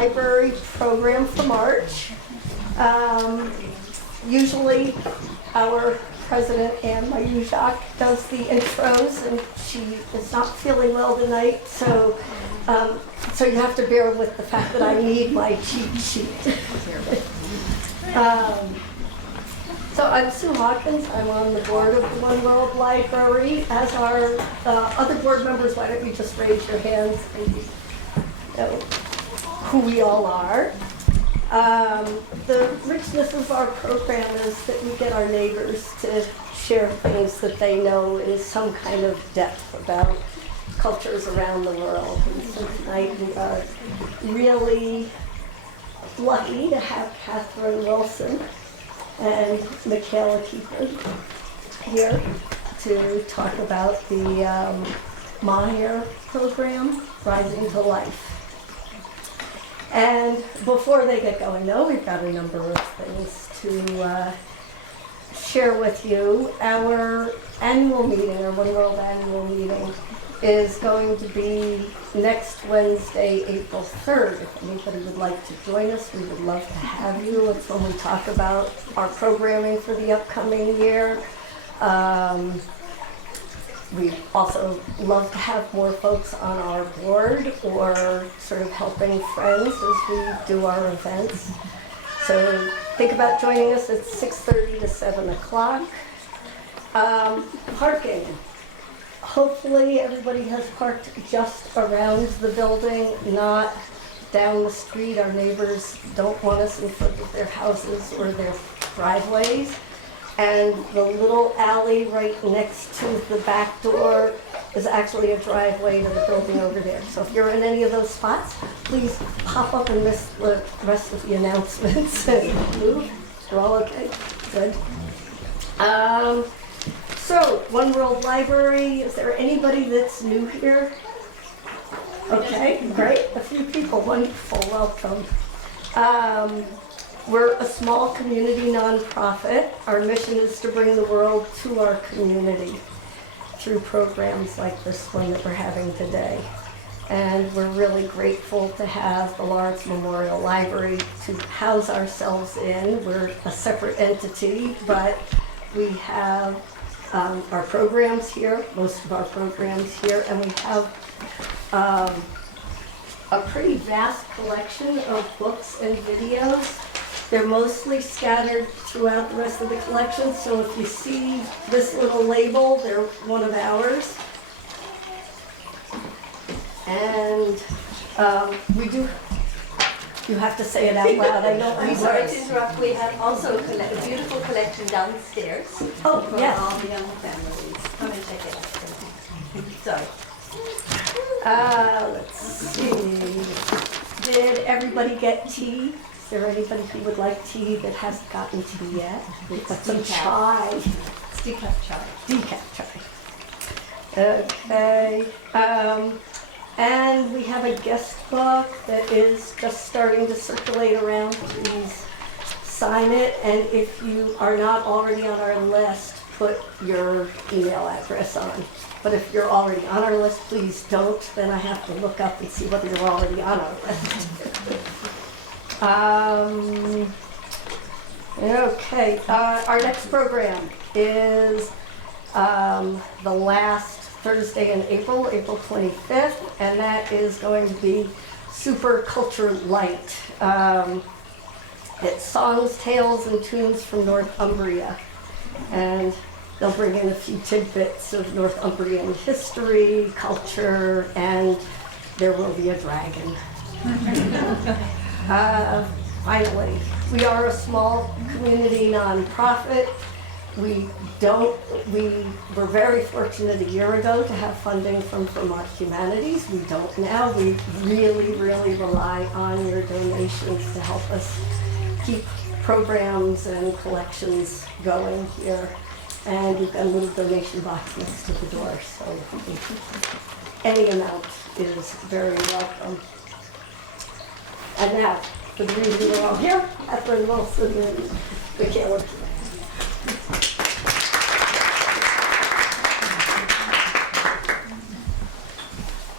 library program for March. Usually our president, Anne Mayujak, does the intros, and she is not feeling well tonight, so you have to bear with the fact that I need my cheat sheet. So I'm Sue Hawkins. I'm on the board of the One World Library. As are other board members, why don't you just raise your hands and you know who we all are. The richness of our program is that we get our neighbors to share things that they know in some kind of depth about cultures around the world. And so tonight we are really lucky to have Katherine Wilson and Michaela Keeper here to talk about the Maher program, Rising to Life. And before they get going, though, we've got a number of things to share with you. Our annual meeting, our One World annual meeting, is going to be next Wednesday, April 3rd. If anybody would like to join us, we would love to have you. It's when we talk about our programming for the upcoming year. We also love to have more folks on our board or sort of helping friends as we do our events. So think about joining us at 6:30 to 7 o'clock. Parking. Hopefully everybody has parked just around the building, not down the street. Our neighbors don't want us in front of their houses or their driveways. And the little alley right next to the back door is actually a driveway to the building over there. So if you're in any of those spots, please pop up and miss the rest of the announcements and move. You're all okay? Good. So, One World Library, is there anybody that's new here? Okay, great. A few people, wonderful, welcome. We're a small community nonprofit. Our mission is to bring the world to our community through programs like this one that we're having today. And we're really grateful to have the Lawrence Memorial Library to house ourselves in. We're a separate entity, but we have our programs here, most of our programs here, and we have a pretty vast collection of books and videos. They're mostly scattered throughout the rest of the collection, so if you see this little label, they're one of ours. And we do, you have to say it out loud, I know. I'm sorry to interrupt, we have also a beautiful collection downstairs. Oh, for yes. all the young families. Come and check it out. Sorry. Let's see. Did everybody get tea? Is there anybody who would like tea that hasn't gotten tea yet? We've got some chai. It's decaf chai. Decaf chai. Okay. And we have a guest book that is just starting to circulate around. Please sign it. And if you are not already on our list, put your email address on. But if you're already on our list, please don't. Then I have to look up and see whether you're already on our list. Okay, our next program is the last Thursday in April, April 25th, and that is going to be Super Culture Light. It's songs, tales, and tunes from Northumbria. And they'll bring in a few tidbits of Northumbrian history, culture, and there will be a dragon. Finally, we are a small community nonprofit. We were very fortunate a year ago to have funding from Vermont Humanities. We don't now. We really, really rely on your donations to help us keep programs and collections going here. And we've got a little donation box next to the door, so any amount is very welcome. And now, for the reason we're all here, Katherine Wilson and Michaela.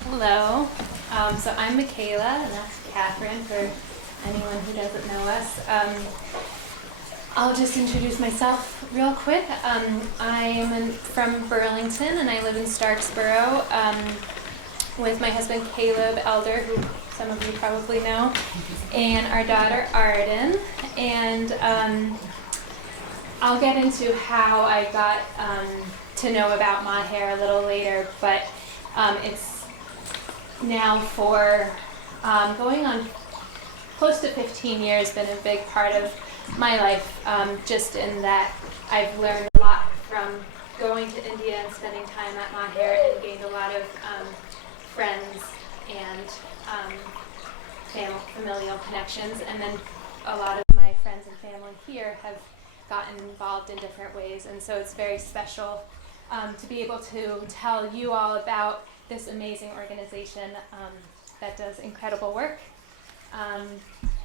Hello. So I'm Michaela, and that's Katherine for anyone who doesn't know us. I'll just introduce myself real quick. I'm from Burlington, and I live in Starksboro with my husband Caleb Elder, who some of you probably know, and our daughter Arden. And I'll get into how I got to know about Maher a little later, but it's now for going on close to 15 years been a big part of my life, just in that I've learned a lot from going to India and spending time at Maher, and gained a lot of friends and familial connections, and then a lot of my friends and family here have gotten involved in different ways, and so it's very special to be able to tell you all about this amazing organization that does incredible work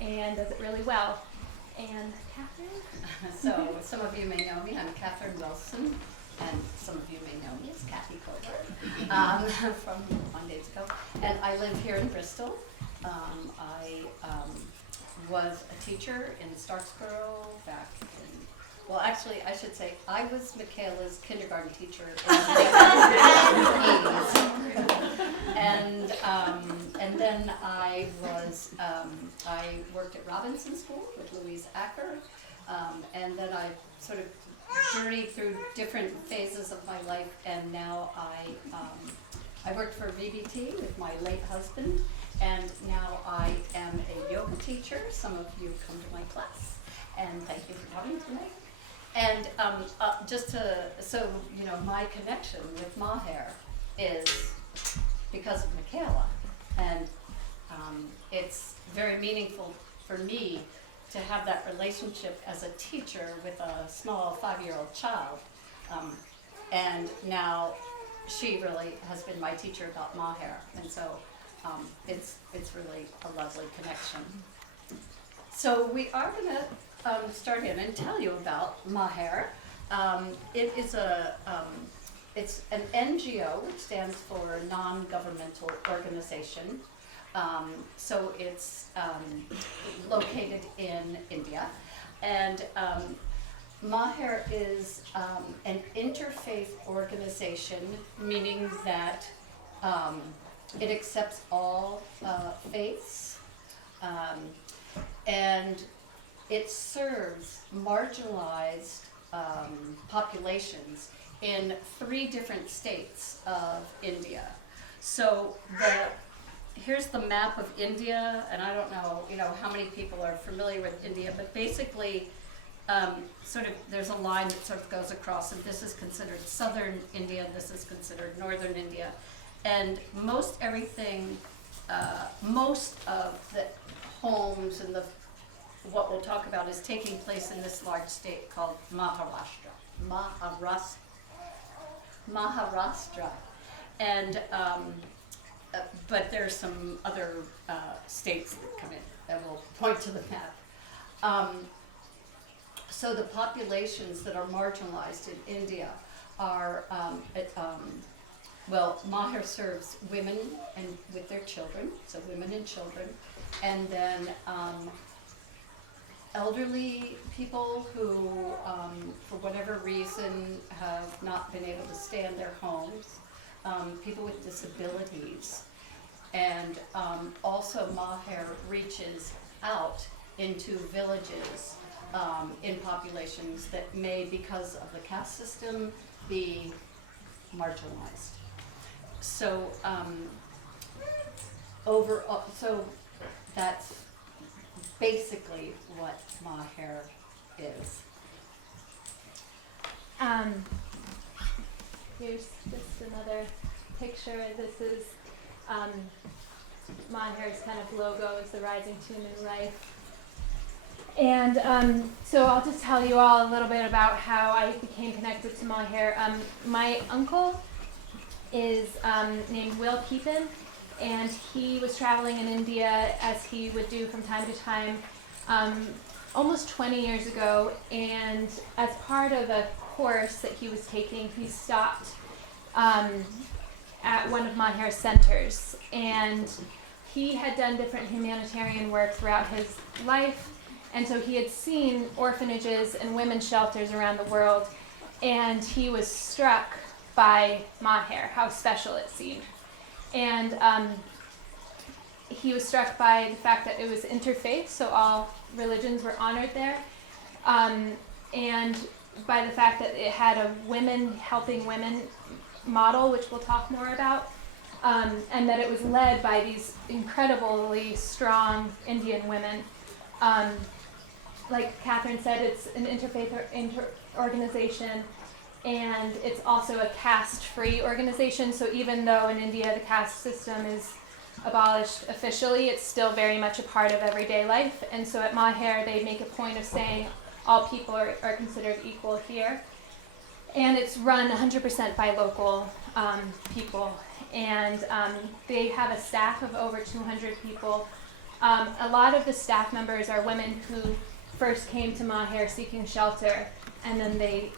and does it really well. And Katherine? So some of you may know me. I'm Katherine Wilson, and some of you may know me as Kathy Clover from One Days Ago. And I live here in Bristol. I was a teacher in Starksboro back in, well, actually, I should say I was Michaela's kindergarten teacher in the 80s. And then I worked at Robinson School with Louise Acker, and then I sort of journeyed through different phases of my life, and now I worked for VBT with my late husband, and now I am a yoga teacher. Some of you come to my class, and thank you for coming tonight. And so my connection with Maher is because of Michaela, and it's very meaningful for me to have that relationship as a teacher with a small 5-year-old child, and now she really has been my teacher about Maher, and so it's really a lovely connection. So we are going to start in and tell you about Maher. It is it's an NGO, which stands for non-governmental organization. So it's located in India, and Maher is an interfaith organization, meaning that it accepts all faiths, and it serves marginalized populations in 3 different states of India. So here's the map of India, and I don't know, how many people are familiar with India, but basically, there's a line that sort of goes across, and this is considered southern India, this is considered northern India, and most of the homes and what we'll talk about is taking place in this large state called Maharashtra. And but there's some other states that come in that will point to the map. So the populations that are marginalized in India are, Maher serves women and with their children, so women and children, and then elderly people who, for whatever reason, have not been able to stay in their homes, people with disabilities, and also Maher reaches out into villages in populations that may, because of the caste system, be marginalized. So so that's basically what Maher is. Here's just another picture. This is Maher's kind of logo, is the rising to new life. And so I'll just tell you all a little bit about how I became connected to Maher. My uncle is named Will Keepin, and he was traveling in India, as he would do from time to time, almost 20 years ago, and as part of a course that he was taking, he stopped at one of Maher's centers, and he had done different humanitarian work throughout his life, and so he had seen orphanages and women's shelters around the world, and he was struck by Maher, how special it seemed. And he was struck by the fact that it was interfaith, so all religions were honored there, and by the fact that it had a women helping women model, which we'll talk more about, and that it was led by these incredibly strong Indian women. Like Katherine said, it's an interfaith organization, and it's also a caste-free organization, so even though in India the caste system is abolished officially, it's still very much a part of everyday life. And so at Maher they make a point of saying all people are considered equal here. And it's run 100% by local people. And they have a staff of over 200 people. A lot of the staff members are women who first came to Maher seeking shelter, and then they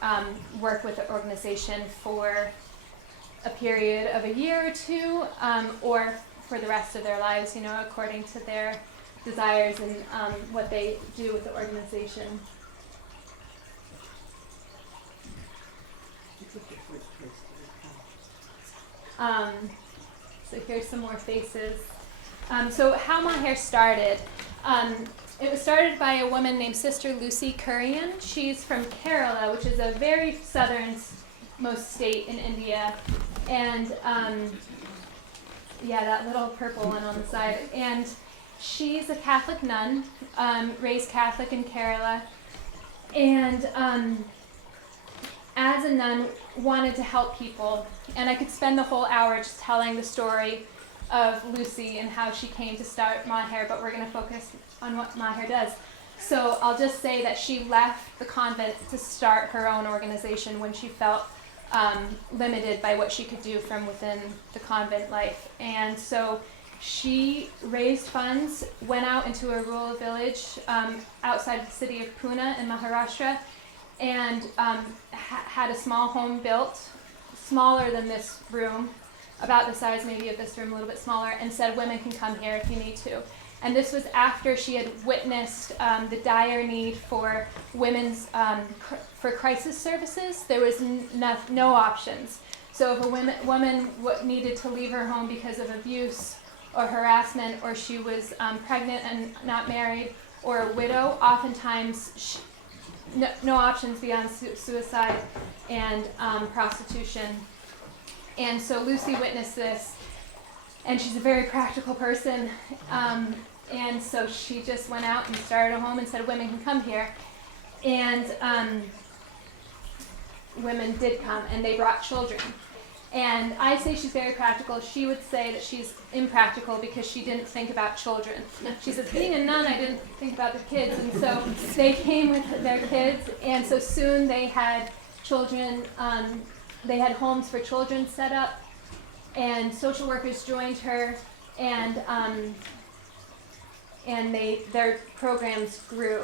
work with the organization for a period of a year or two, or for the rest of their lives, you know, according to their desires and what they do with the organization. So here's some more faces. So how Maher started. It was started by a woman named Sister Lucy Kurian. She's from Kerala, which is a very southernmost state in India. And yeah, that little purple one on the side. And she's a Catholic nun, raised Catholic in Kerala. And as a nun, wanted to help people. And I could spend the whole hour just telling the story of Lucy and how she came to start Maher, but we're going to focus on what Maher does. So I'll just say that she left the convent to start her own organization when she felt limited by what she could do from within the convent life. And so she raised funds, went out into a rural village outside the city of Pune in Maharashtra, and had a small home built, smaller than this room, about the size maybe of this room, a little bit smaller, and said women can come here if you need to. And this was after she had witnessed the dire need for women's for crisis services. There was no options. So if a woman needed to leave her home because of abuse or harassment, or she was pregnant and not married, or a widow, oftentimes no options beyond suicide and prostitution. And so Lucy witnessed this, and she's a very practical person, and so she just went out and started a home and said women can come here. And women did come, and they brought children. And I say she's very practical. She would say that she's impractical because she didn't think about children. She says, being a nun, I didn't think about the kids. And so they came with their kids, and so soon they had children. They had homes for children set up, and social workers joined her, and their programs grew.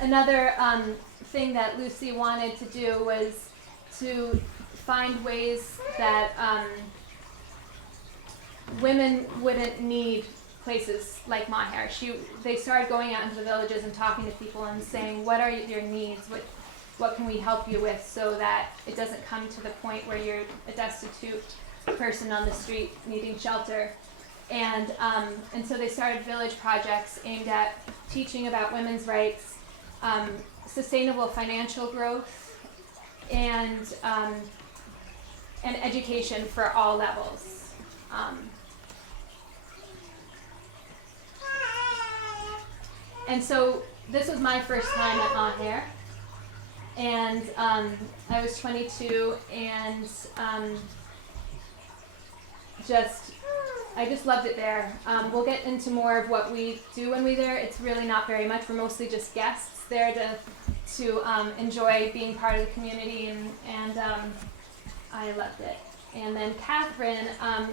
Another thing that Lucy wanted to do was to find ways that women wouldn't need places like Maher. They started going out into the villages and talking to people and saying, what are your needs? What can we help you with, so that it doesn't come to the point where you're a destitute person on the street needing shelter. And so they started village projects aimed at teaching about women's rights, sustainable financial growth, and education for all levels. And so this was my first time at Maher, and I was 22, and I just loved it there. We'll get into more of what we do when we're there. It's really not very much. We're mostly just guests there to enjoy being part of the community, and I loved it. And then Katherine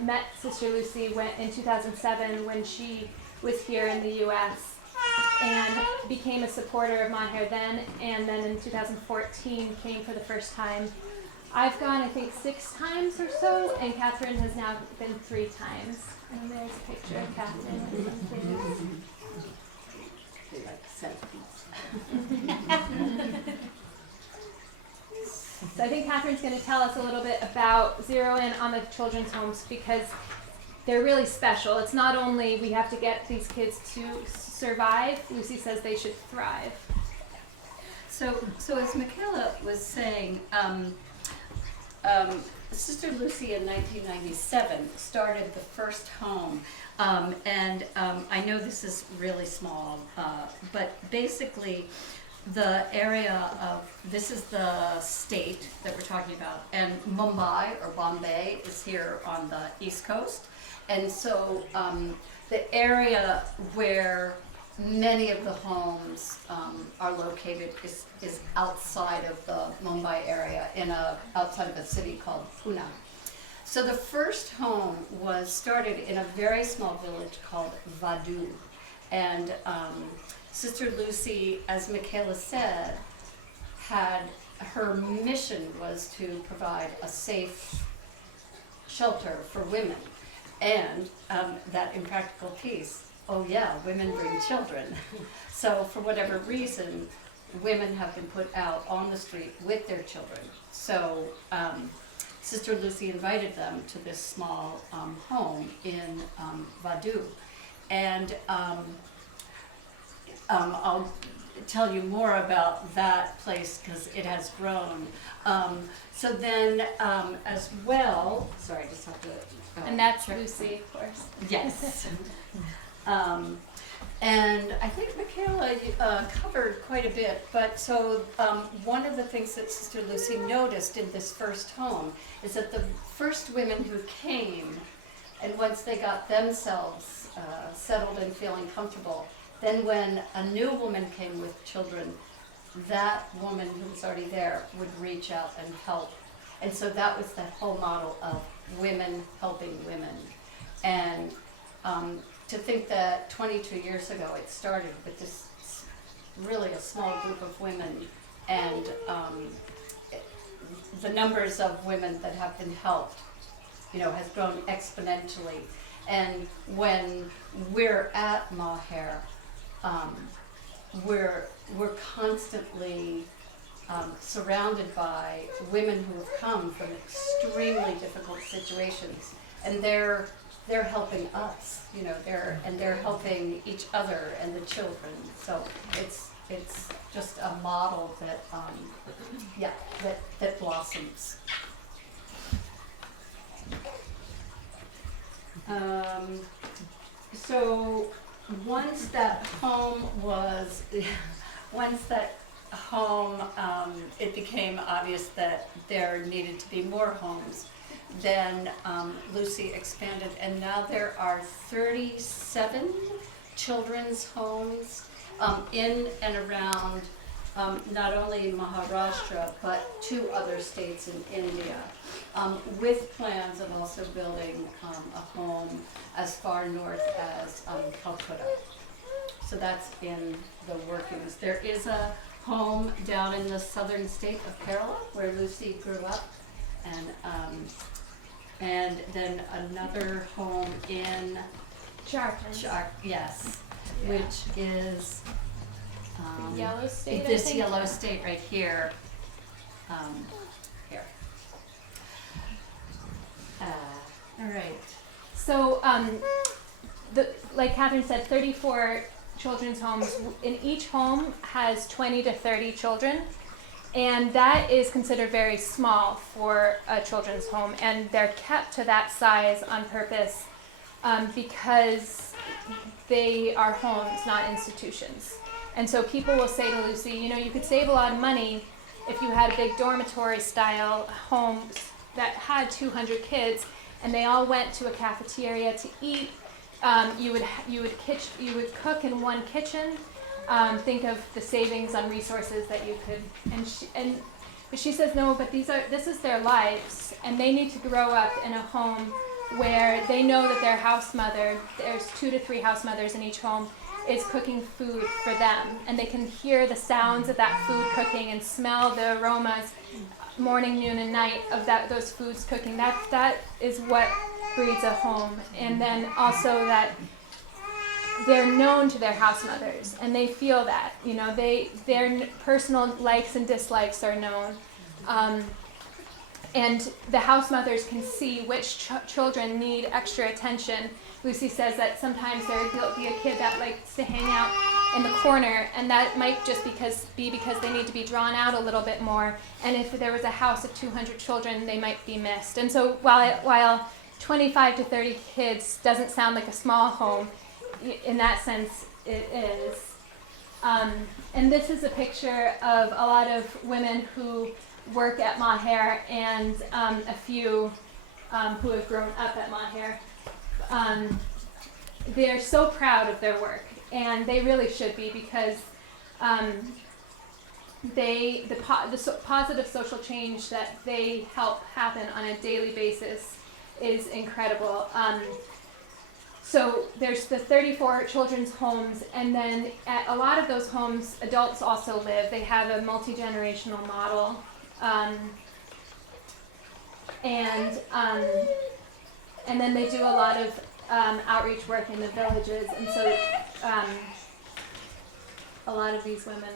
met Sister Lucy in 2007 when she was here in the U.S. and became a supporter of Mohair then, and then in 2014 came for the first time. I've gone, I think, 6 times or so, and Katherine has now been 3 times. And there's a picture of Katherine with some kids. So I think Katherine's going to tell us a little bit about zero in on the children's homes, because they're really special. It's not only we have to get these kids to survive, Lucy says they should thrive. So as Michaela was saying, Sister Lucy in 1997 started the first home, and I know this is really small, but basically the area of, this is the state that we're talking about, and Mumbai or Bombay is here on the East Coast, and so the area where many of the homes are located is outside of the Mumbai area, outside of a city called Pune. So the first home was started in a very small village called Vadu, and Sister Lucy, as Michaela said, her mission was to provide a safe shelter for women, and that impractical piece. Oh yeah, women bring children. So for whatever reason, women have been put out on the street with their children. So Sister Lucy invited them to this small home in Vadu. And I'll tell you more about that place because it has grown. So then as well, sorry, I just have to... And that's Lucy, of course. Yes. And I think Michaela covered quite a bit, but so one of the things that Sister Lucy noticed in this first home is that the first women who came, and once they got themselves settled and feeling comfortable, then when a new woman came with children, that woman who was already there would reach out and help. And so that was that whole model of women helping women. And to think that 22 years ago it started with this really a small group of women, and the numbers of women that have been helped, has grown exponentially. And when we're at Mohair, we're constantly surrounded by women who have come from extremely difficult situations, and they're helping us, they're helping each other and the children. So it's just a model that that blossoms. So once that home it became obvious that there needed to be more homes. Then Lucy expanded, and now there are 37 children's homes in and around not only Maharashtra, but 2 other states in India, with plans of also building a home as far north as Calcutta. So that's in the workings. There is a home down in the southern state of Kerala where Lucy grew up, and then another home in Jharkhand. Yes, which is Yellow state. this yellow state right here. Here. All right. So, like Katherine said, 34 children's homes. In each home has 20 to 30 children. And that is considered very small for a children's home, and they're kept to that size on purpose because they are homes, not institutions. And so people will say to Lucy, you could save a lot of money if you had a big dormitory-style home that had 200 kids, and they all went to a cafeteria to eat. You would cook in one kitchen. Think of the savings on resources that you could, but she says no. But this is their lives, and they need to grow up in a home where they know that their house mother. There's 2 to 3 house mothers in each home, is cooking food for them, and they can hear the sounds of that food cooking and smell the aromas morning, noon, and night of those foods cooking. That is what breeds a home. And then also that they're known to their house mothers, and they feel that, their personal likes and dislikes are known. And the house mothers can see which children need extra attention. Lucy says that sometimes there'll be a kid that likes to hang out in the corner, and that might just be because they need to be drawn out a little bit more. And if there was a house of 200 children, they might be missed. And so while 25 to 30 kids doesn't sound like a small home, in that sense it is. And this is a picture of a lot of women who work at Maher, and a few who have grown up at Maher. They're so proud of their work, and they really should be, because the positive social change that they help happen on a daily basis is incredible. So there's the 34 children's homes, and then at a lot of those homes, adults also live. They have a multi-generational model. And then they do a lot of outreach work in the villages, and so a lot of these women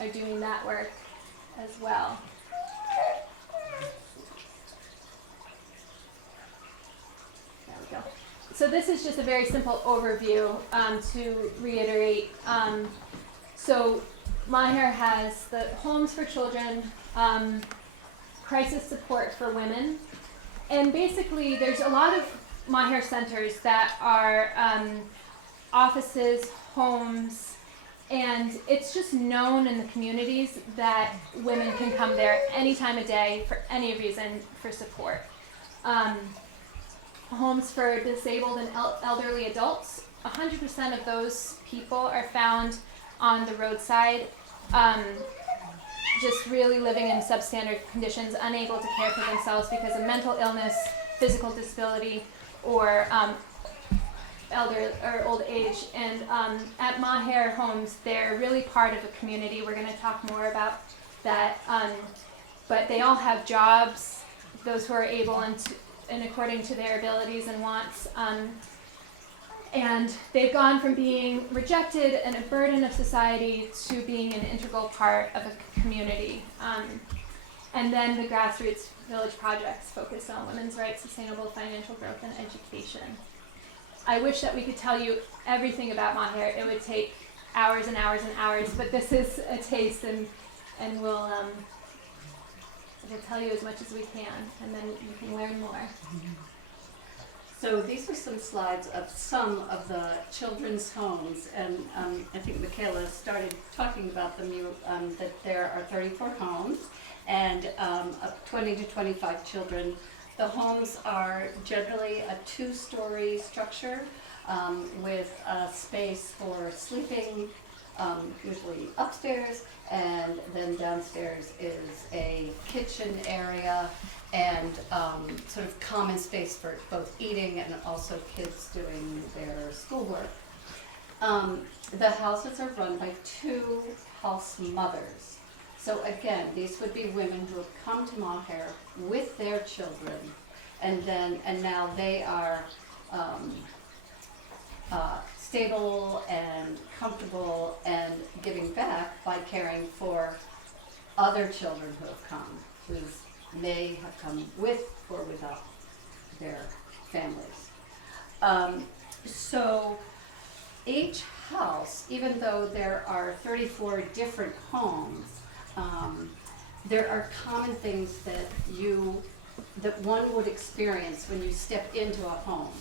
are doing that work as well. There we go. So this is just a very simple overview to reiterate. So Maher has the homes for children, crisis support for women, and basically there's a lot of Maher centers that are offices, homes, and it's just known in the communities that women can come there any time of day for any reason for support. Homes for disabled and elderly adults, 100% of those people are found on the roadside, just really living in substandard conditions, unable to care for themselves because of mental illness, physical disability, or elder or old age. And at Maher Homes, they're really part of a community. We're going to talk more about that. But they all have jobs, those who are able and according to their abilities and wants. And they've gone from being rejected and a burden of society to being an integral part of a community. And then the grassroots village projects focus on women's rights, sustainable financial growth, and education. I wish that we could tell you everything about Maher. It would take hours and hours and hours, but this is a taste, and we'll tell you as much as we can, and then you can learn more. So these are some slides of some of the children's homes, and I think Michaela started talking about them. That there are 34 homes and 20 to 25 children. The homes are generally a 2-story structure with a space for sleeping, usually upstairs, and then downstairs is a kitchen area and sort of common space for both eating and also kids doing their schoolwork. The houses are run by 2 house mothers. So again, these would be women who have come to Maher with their children, and now they are stable and comfortable and giving back by caring for other children who have come, who may have come with or without their families. So each house, even though there are 34 different homes, there are common things that one would experience when you step into a home.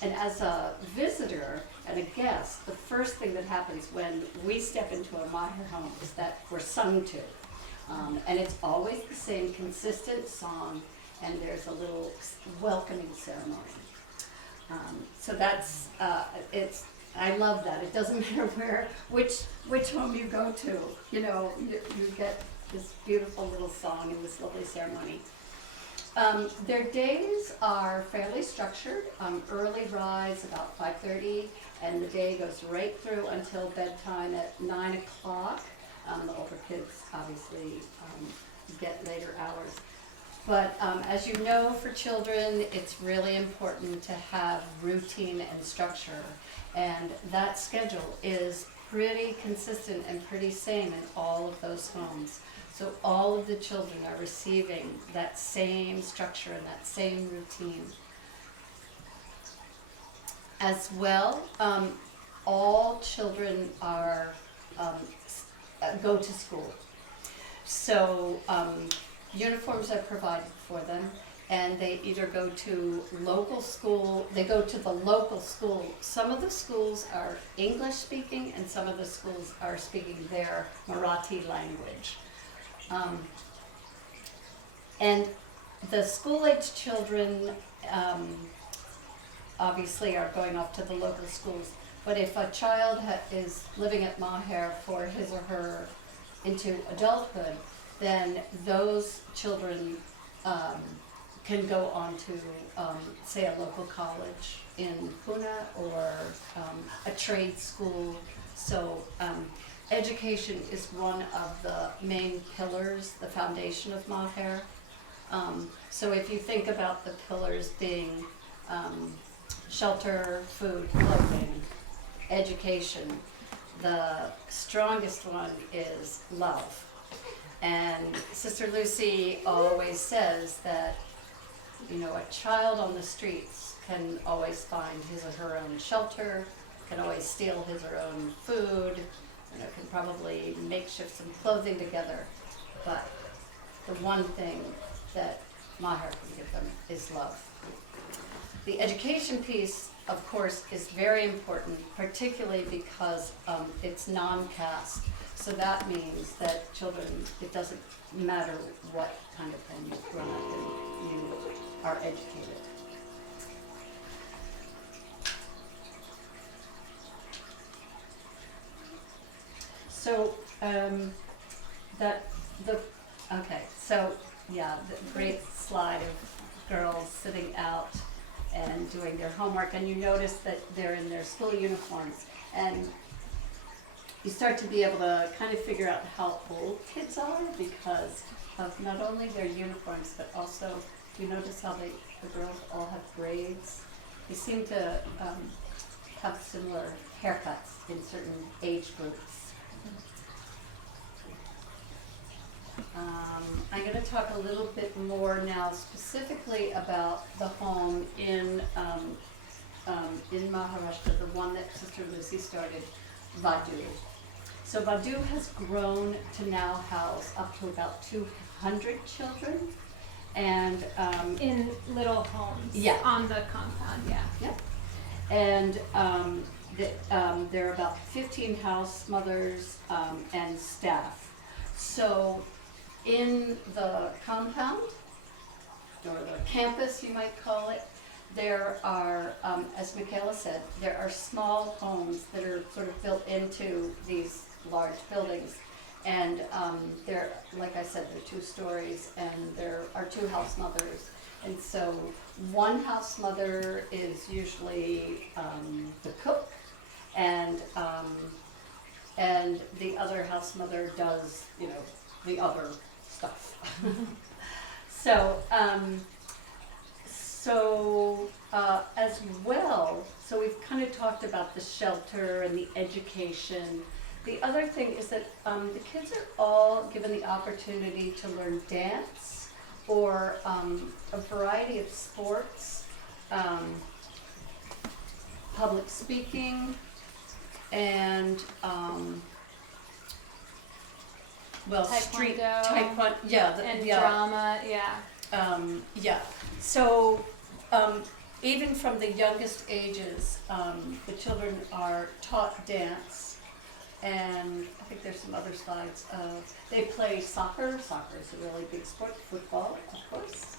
And as a visitor and a guest, the first thing that happens when we step into a Maher home is that we're sung to. And it's always the same consistent song, and there's a little welcoming ceremony. So that's, I love that. It doesn't matter which home you go to, you get this beautiful little song and this lovely ceremony. Their days are fairly structured. Early rise about 5:30, and the day goes right through until bedtime at 9 o'clock. The older kids obviously get later hours. But as you know, for children, it's really important to have routine and structure. And that schedule is pretty consistent and pretty same in all of those homes. So all of the children are receiving that same structure and that same routine. As well, all children are go to school. So uniforms are provided for them, and they either go to local school, they go to the local school. Some of the schools are English speaking, and some of the schools are speaking their Marathi language. And the school-age children obviously are going off to the local schools. But if a child is living at Maher for his or her into adulthood, then those children can go on to, say, a local college in Pune or a trade school. So education is one of the main pillars, the foundation of Maher. So if you think about the pillars being shelter, food, clothing, education, the strongest one is love. And Sister Lucy always says that, you know, a child on the streets can always find his or her own shelter, can always steal his or her own food, you know, can probably makeshift some clothing together. But the one thing that Maher can give them is love. The education piece, of course, is very important, particularly because it's non-caste. So that means that children, it doesn't matter what kind of home you've grown up in, you are educated. So the great slide of girls sitting out and doing their homework, and you notice that they're in their school uniforms, and you start to be able to kind of figure out how old kids are because of not only their uniforms, but also, do you notice how the girls all have braids? They seem to have similar haircuts in certain age groups. I'm going to talk a little bit more now specifically about the home in Maharashtra, the one that Sister Lucy started, Vadu. So Vadu has grown to now house up to about 200 children, and In little homes. Yeah. On the compound, yeah. Yep. And there are about 15 house mothers and staff. So in the compound, or the campus you might call it, there are, as Michaela said, there are small homes that are sort of built into these large buildings. And they're, like I said, they're 2 stories, and there are 2 house mothers. And so one house mother is usually the cook, and the other house mother does, you know, the other stuff. As well, so we've kind of talked about the shelter and the education. The other thing is that the kids are all given the opportunity to learn dance or a variety of sports, public speaking, and street taekwondo, Drama, yeah. So even from the youngest ages, the children are taught dance, and I think there's some other slides. They play soccer. Soccer is a really big sport. Football, of course.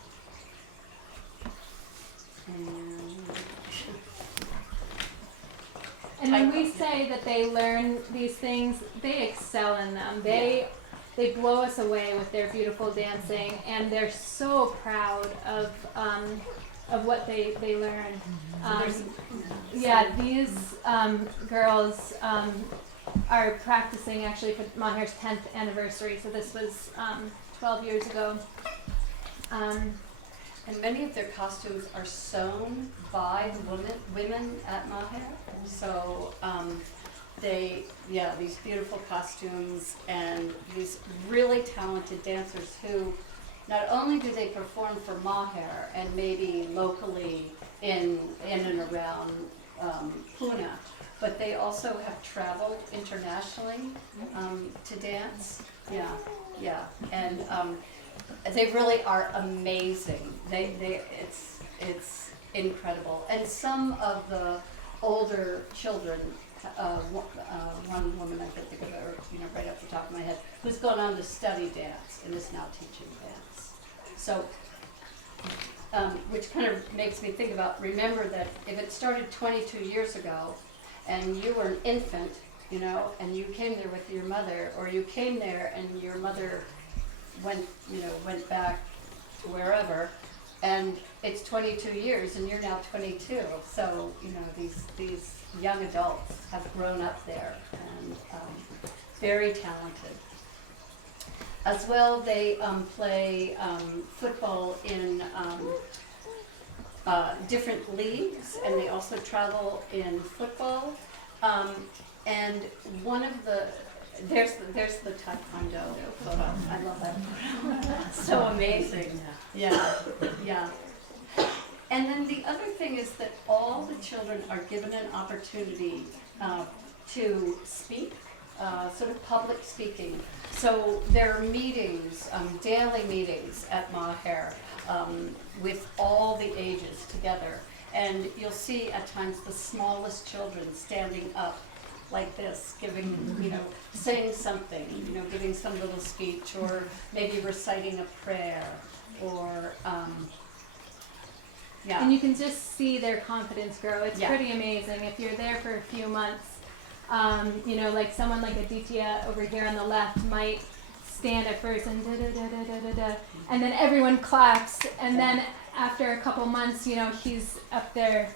And when we say that they learn these things, they excel in them. They they blow us away with their beautiful dancing, and they're so proud of what they learn. Yeah, these girls are practicing actually for Maher's 10th anniversary, so this was 12 years ago. And many of their costumes are sewn by the women at Maher. So these beautiful costumes and these really talented dancers who not only do they perform for Maher and maybe locally in and around Pune, but they also have traveled internationally to dance. Yeah, and they really are amazing. It's incredible. And some of the older children, one woman I can think of her, right off the top of my head, who's gone on to study dance and is now teaching dance. So, which kind of makes me think about, remember that if it started 22 years ago and you were an infant, and you came there with your mother, or you came there and your mother went back to wherever, and it's 22 years and you're now 22. So, these young adults have grown up there and very talented. As well, they play football in different leagues, and they also travel in football. And one of there's the Taekwondo photo. I love that photo. So amazing. Yeah. And then the other thing is that all the children are given an opportunity to speak, sort of public speaking. So there are meetings, daily meetings at Maher with all the ages together. And you'll see at times the smallest children standing up like this, giving, saying something, giving some little speech, or maybe reciting a prayer, or, And you can just see their confidence grow. It's Yeah. pretty amazing. If you're there for a few months, like someone like Aditya over here on the left might stand at first and da-da-da-da-da-da-da, and then everyone claps, and then after a couple months, he's up there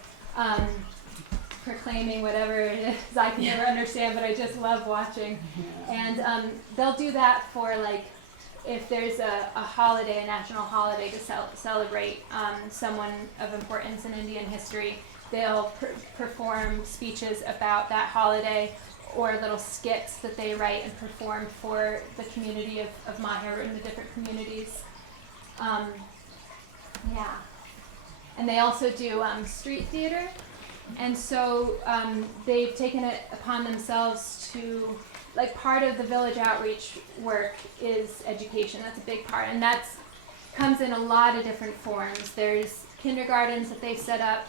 proclaiming whatever it is. I can never understand, but I just love watching. And they'll do that for, like, if there's a holiday, a national holiday to celebrate someone of importance in Indian history, they'll perform speeches about that holiday, or little skits that they write and perform for the community of Maher and the different communities. And they also do street theater. And so they've taken it upon themselves to, like, part of the village outreach work is education. That's a big part, and that comes in a lot of different forms. There's kindergartens that they've set up.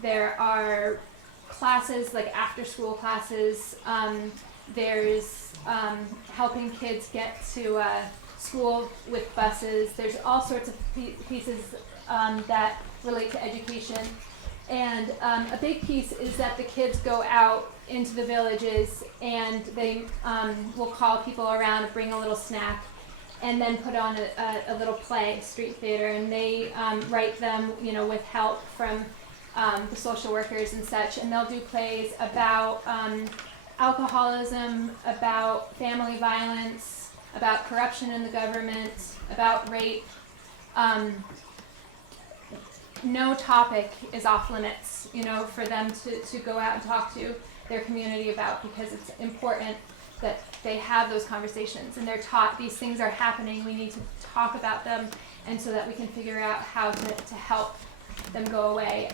There are classes, like after-school classes. There's helping kids get to school with buses. There's all sorts of pieces that relate to education. And a big piece is that the kids go out into the villages, and they will call people around and bring a little snack, and then put on a little play, street theater, and they write them, with help from the social workers and such, and they'll do plays about alcoholism, about family violence, about corruption in the government, about rape. No topic is off limits, for them to go out and talk to their community about, because it's important that they have those conversations, and they're taught these things are happening, we need to talk about them, and so that we can figure out how to help them go away.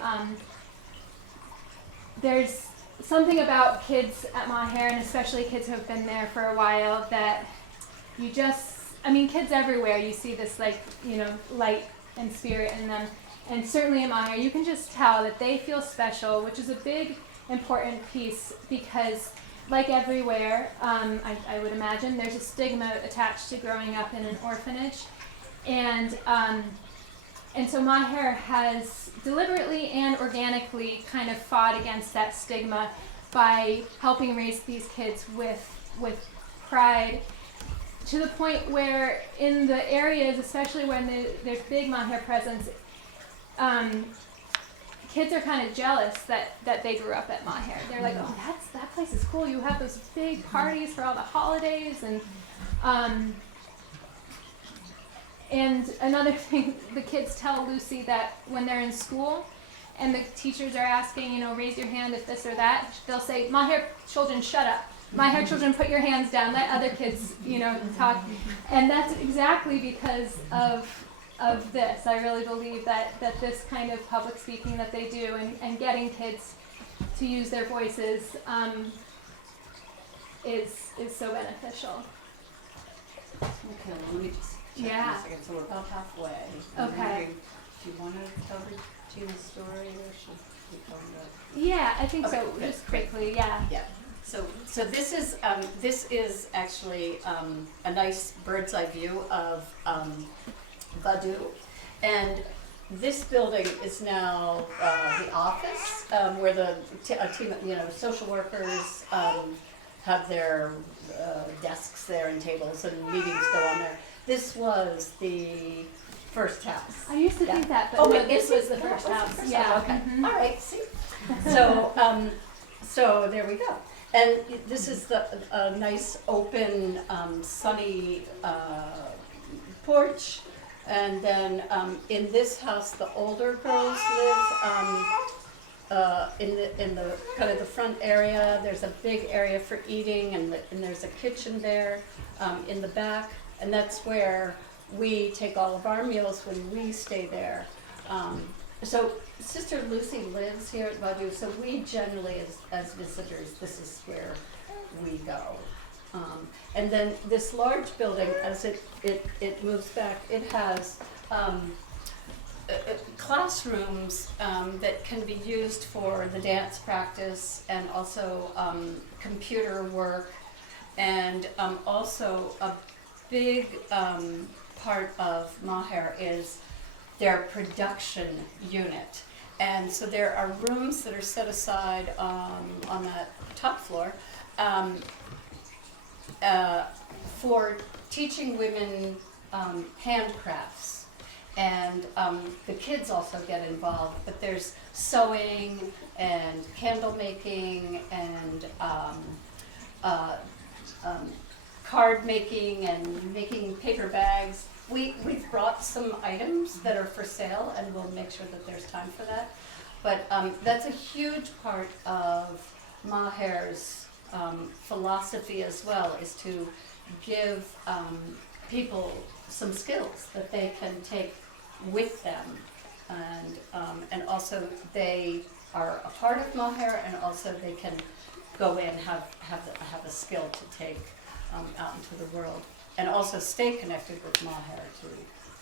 There's something about kids at Maher, and especially kids who have been there for a while, that kids everywhere, you see this light and spirit in them. And certainly in Maher, you can just tell that they feel special, which is a big, important piece, because like everywhere, I would imagine, there's a stigma attached to growing up in an orphanage. And so Maher has deliberately and organically kind of fought against that stigma by helping raise these kids with pride to the point where in the areas, especially when there's big Maher presence, kids are kind of jealous that they grew up at Maher. They're like, oh, that place is cool. You have those big parties for all the holidays, and another thing, the kids tell Lucy that when they're in school and the teachers are asking, raise your hand if this or that, they'll say, Maher children, shut up. Maher children, put your hands down. Let other kids, talk. And that's exactly because of this. I really believe that this kind of public speaking that they do and getting kids to use their voices is so beneficial. Okay, well, let me just check Yeah. a second. So we're about halfway. Okay. Do you want to tell Gina's story, or should we go into? Yeah, I think Okay, so. good, Just quickly, yeah. Yeah. So this is actually a nice bird's eye view of Vaduz, and this building is now the office where a team of social workers have their desks there and tables and meetings go on there. This was the first house. I used to Yeah. think that, but Oh, no, wait, this was the that first was house. the first Yeah. house. Okay. Mhm. All right. See. So there we go. And this is a nice open, sunny porch. And then in this house, the older girls live in the kind of the front area. There's a big area for eating, and there's a kitchen there in the back. And that's where we take all of our meals when we stay there. So Sister Lucy lives here at Vaduz, so we generally, as visitors, this is where we go. And then this large building, as it moves back, it has classrooms that can be used for the dance practice and also computer work, and also a big part of Maher is their production unit. And so there are rooms that are set aside on that top floor for teaching women handcrafts. And the kids also get involved, but there's sewing and candle making and card making and making paper bags. We've brought some items that are for sale, and we'll make sure that there's time for that. But that's a huge part of Maher's philosophy as well, is to give people some skills that they can take with them, and also they are a part of Maher, and also they can go in have a skill to take out into the world, and also stay connected with Maher to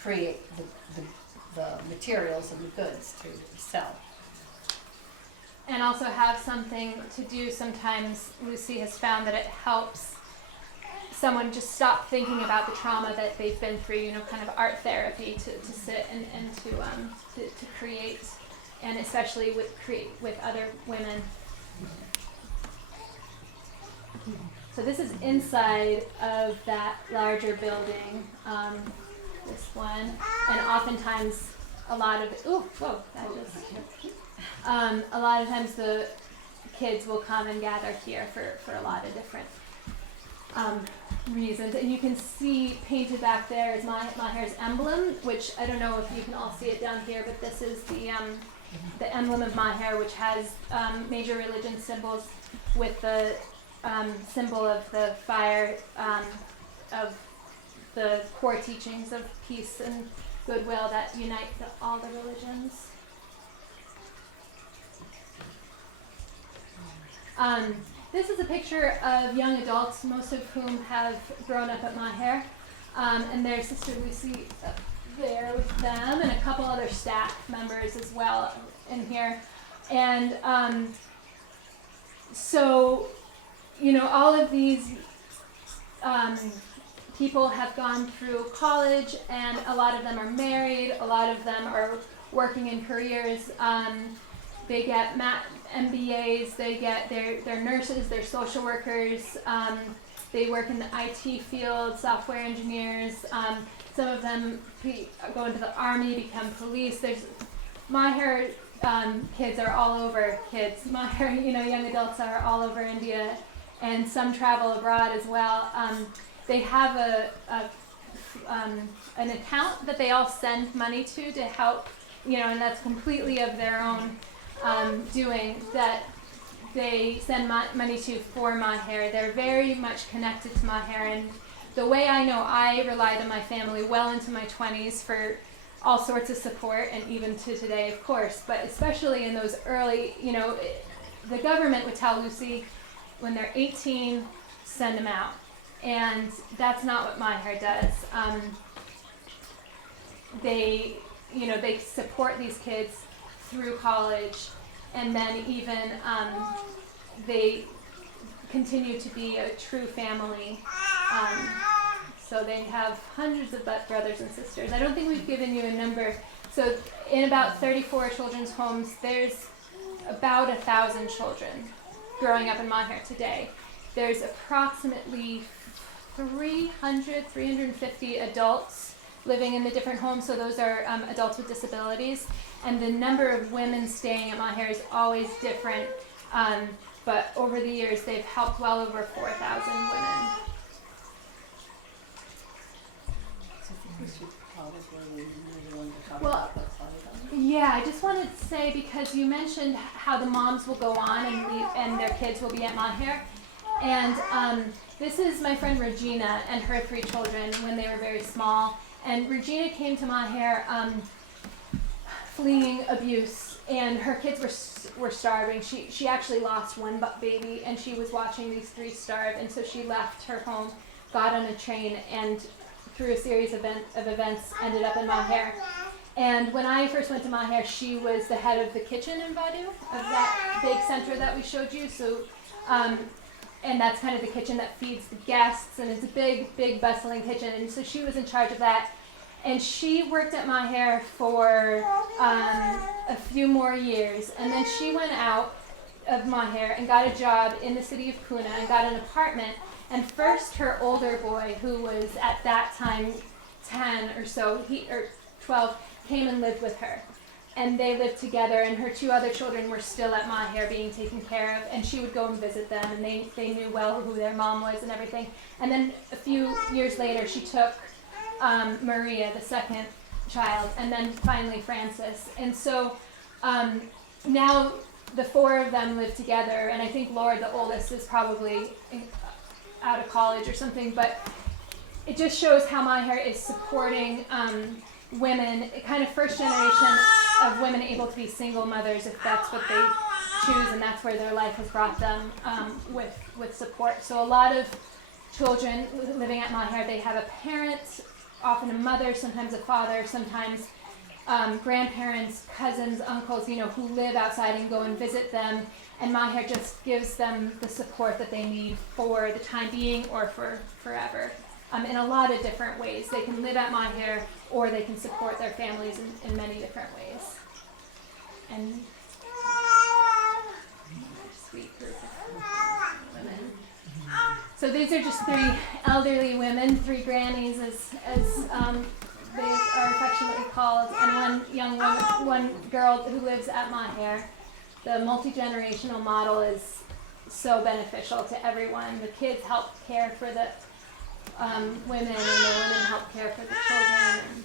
create the materials and the goods to sell. And also have something to do. Sometimes Lucy has found that it helps someone just stop thinking about the trauma that they've been through, kind of art therapy to sit and to create, and especially with other women. So this is inside of that larger building, this one, and oftentimes a lot of a lot of times the kids will come and gather here for a lot of different reasons. And you can see painted back there is Maher's emblem, which I don't know if you can all see it down here, but this is the emblem of Maher, which has major religion symbols with the symbol of the fire, of the core teachings of peace and goodwill that unite all the religions. This is a picture of young adults, most of whom have grown up at Maher, and there's Sister Lucy up there with them, and a couple other staff members as well in here. And so, all of these people have gone through college, and a lot of them are married, a lot of them are working in careers. They get MBAs, they're nurses, they're social workers, They work in the IT field, software engineers. Some of them go into the army, become police. There's Maher kids are all over kids. Maher, young adults are all over India, and some travel abroad as well. They have an account that they all send money to help, and that's completely of their own doing, that they send money to for Maher. They're very much connected to Maher, and the way I know, I relied on my family well into my 20s for all sorts of support, and even to today, of course, but especially in those early, the government would tell Lucy, when they're 18, send them out. And that's not what Maher does. They support these kids through college, and then even they continue to be a true family. So they have hundreds of brothers and sisters. I don't think we've given you a number. So in about 34 children's homes, there's about 1,000 children growing up in Maher today. There's approximately 350 adults living in the different homes, so those are adults with disabilities. And the number of women staying at Maher is always different, but over the years they've helped well over 4,000 women. Well, yeah, I just wanted to say, because you mentioned how the moms will go on and their kids will be at Maher, and this is my friend Regina and her 3 children when they were very small. And Regina came to Maher fleeing abuse, and her kids were starving. She actually lost one baby, and she was watching these 3 starve, and so she left her home, got on a train, and through a series of events ended up in Maher. And when I first went to Maher, she was the head of the kitchen in Vaduz, of that big center that we showed you. So, and that's kind of the kitchen that feeds the guests, and it's a big bustling kitchen. And so she was in charge of that. And she worked at Maher for a few more years. And then she went out of Maher and got a job in the city of Pune and got an apartment. And first her older boy, who was at that time 10 or so, or 12, came and lived with her. And they lived together, and her 2 other children were still at Maher being taken care of, and she would go and visit them, and they knew well who their mom was and everything. And then a few years later, she took Maria, the second child, and then finally Francis. And so now the 4 of them live together, and I think Lord, the oldest, is probably out of college or something, but it just shows how Maher is supporting women, kind of first generation of women able to be single mothers if that's what they choose, and that's where their life has brought them with support. So a lot of children living at Maher, they have a parent, often a mother, sometimes a father, sometimes grandparents, cousins, uncles, who live outside and go and visit them, and Maher just gives them the support that they need for the time being or for forever. In a lot of different ways. They can live at Maher, or they can support their families in many different ways. And sweet group of women. So these are just 3 elderly women, 3 grannies, as they are affectionately called, and one young woman, one girl who lives at Maher. The multi-generational model is so beneficial to everyone. The kids help care for the women, and the women help care for the children.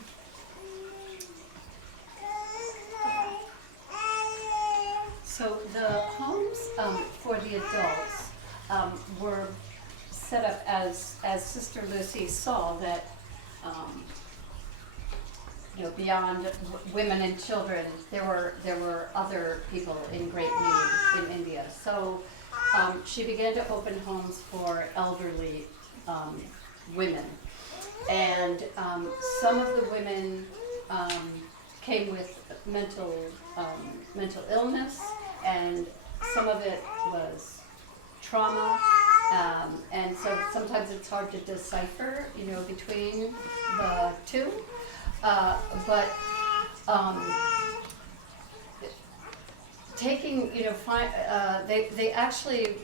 So the homes for the adults were set up as Sister Lucy saw that beyond women and children, there were other people in great need in India. So she began to open homes for elderly women, and some of the women came with mental illness, and some of it was trauma, and so sometimes it's hard to decipher, between the 2. But taking, they actually,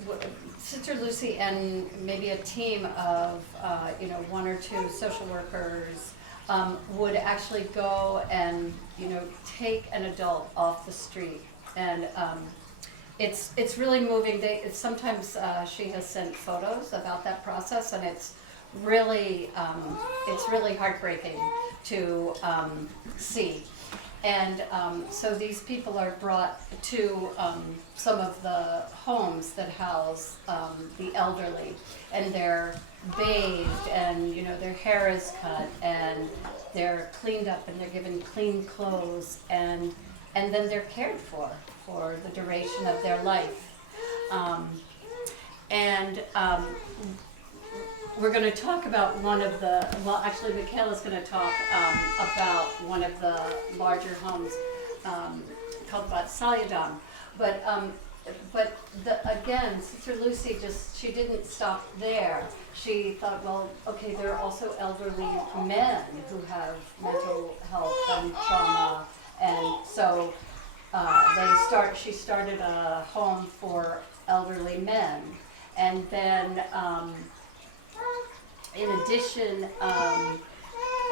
Sister Lucy and maybe a team of, one or two social workers would actually go and, take an adult off the street. And it's really moving. Sometimes she has sent photos about that process, and it's really heartbreaking to see. And so these people are brought to some of the homes that house the elderly, and they're bathed, and their hair is cut, and they're cleaned up, and they're given clean clothes, and then they're cared for the duration of their life. We're going to talk about actually Michaela's going to talk about one of the larger homes called Bat Salyadam. But again, Sister Lucy she didn't stop there. She thought, well, okay, there are also elderly men who have mental health and trauma, and so she started a home for elderly men, and then in addition,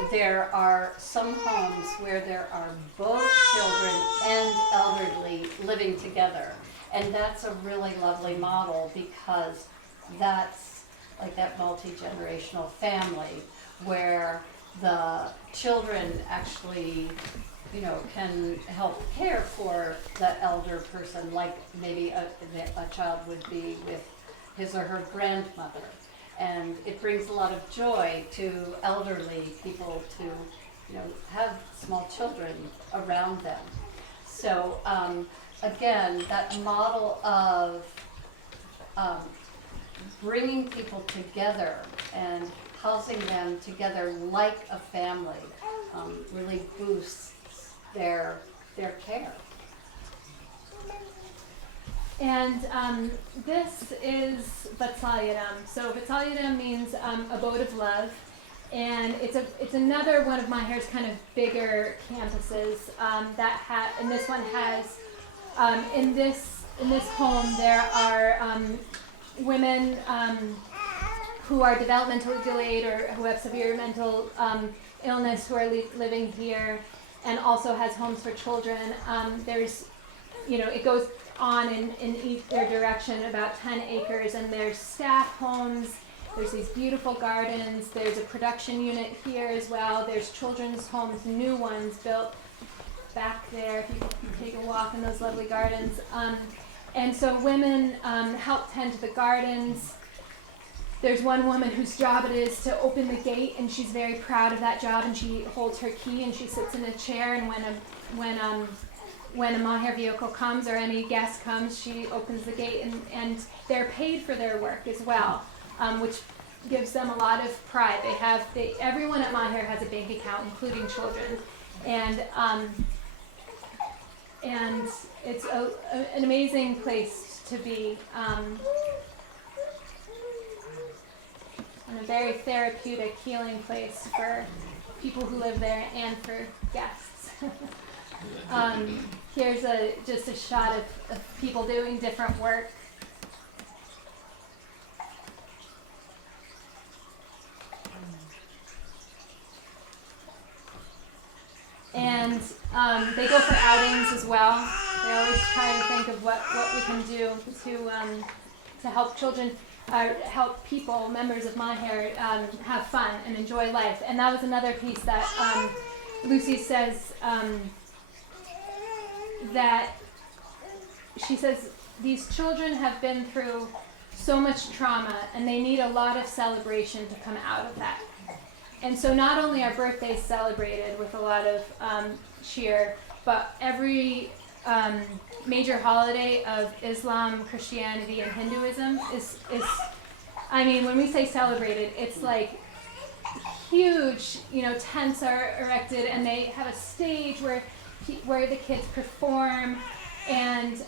there are some homes where there are both children and elderly living together. And that's a really lovely model, because that's like that multi-generational family where the children actually, can help care for the elder person, like maybe a child would be with his or her grandmother. And it brings a lot of joy to elderly people to, have small children around them. So again, that model of bringing people together and housing them together like a family really boosts their care. And this is Vatsalyadam. So Vatsalyadam means abode of love, and it's another one of Maher's kind of bigger campuses and this one has in this home there are women who are developmentally delayed or who have severe mental illness who are living here, and also has homes for children. There's, it goes on in either direction, about 10 acres, and there's staff homes, there's these beautiful gardens, there's a production unit here as well, there's children's homes, new ones built back there if you take a walk in those lovely gardens. And so women help tend to the gardens. There's one woman whose job it is to open the gate, and she's very proud of that job, and she holds her key and she sits in a chair, and when a Maher vehicle comes or any guest comes, she opens the gate, and they're paid for their work as well, which gives them a lot of pride. Everyone at Maher has a bank account, including children, and it's an amazing place to be, and a very therapeutic, healing place for people who live there and for guests. Here's just a shot of people doing different work. And they go for outings as well. They always try to think of what we can do to help children, help people, members of Maher, have fun and enjoy life. And that was another piece that Lucy says, that she says these children have been through so much trauma, and they need a lot of celebration to come out of that. And so not only are birthdays celebrated with a lot of cheer, but every major holiday of Islam, Christianity, and Hinduism is when we say celebrated, it's like huge, tents are erected, and they have a stage where the kids perform, and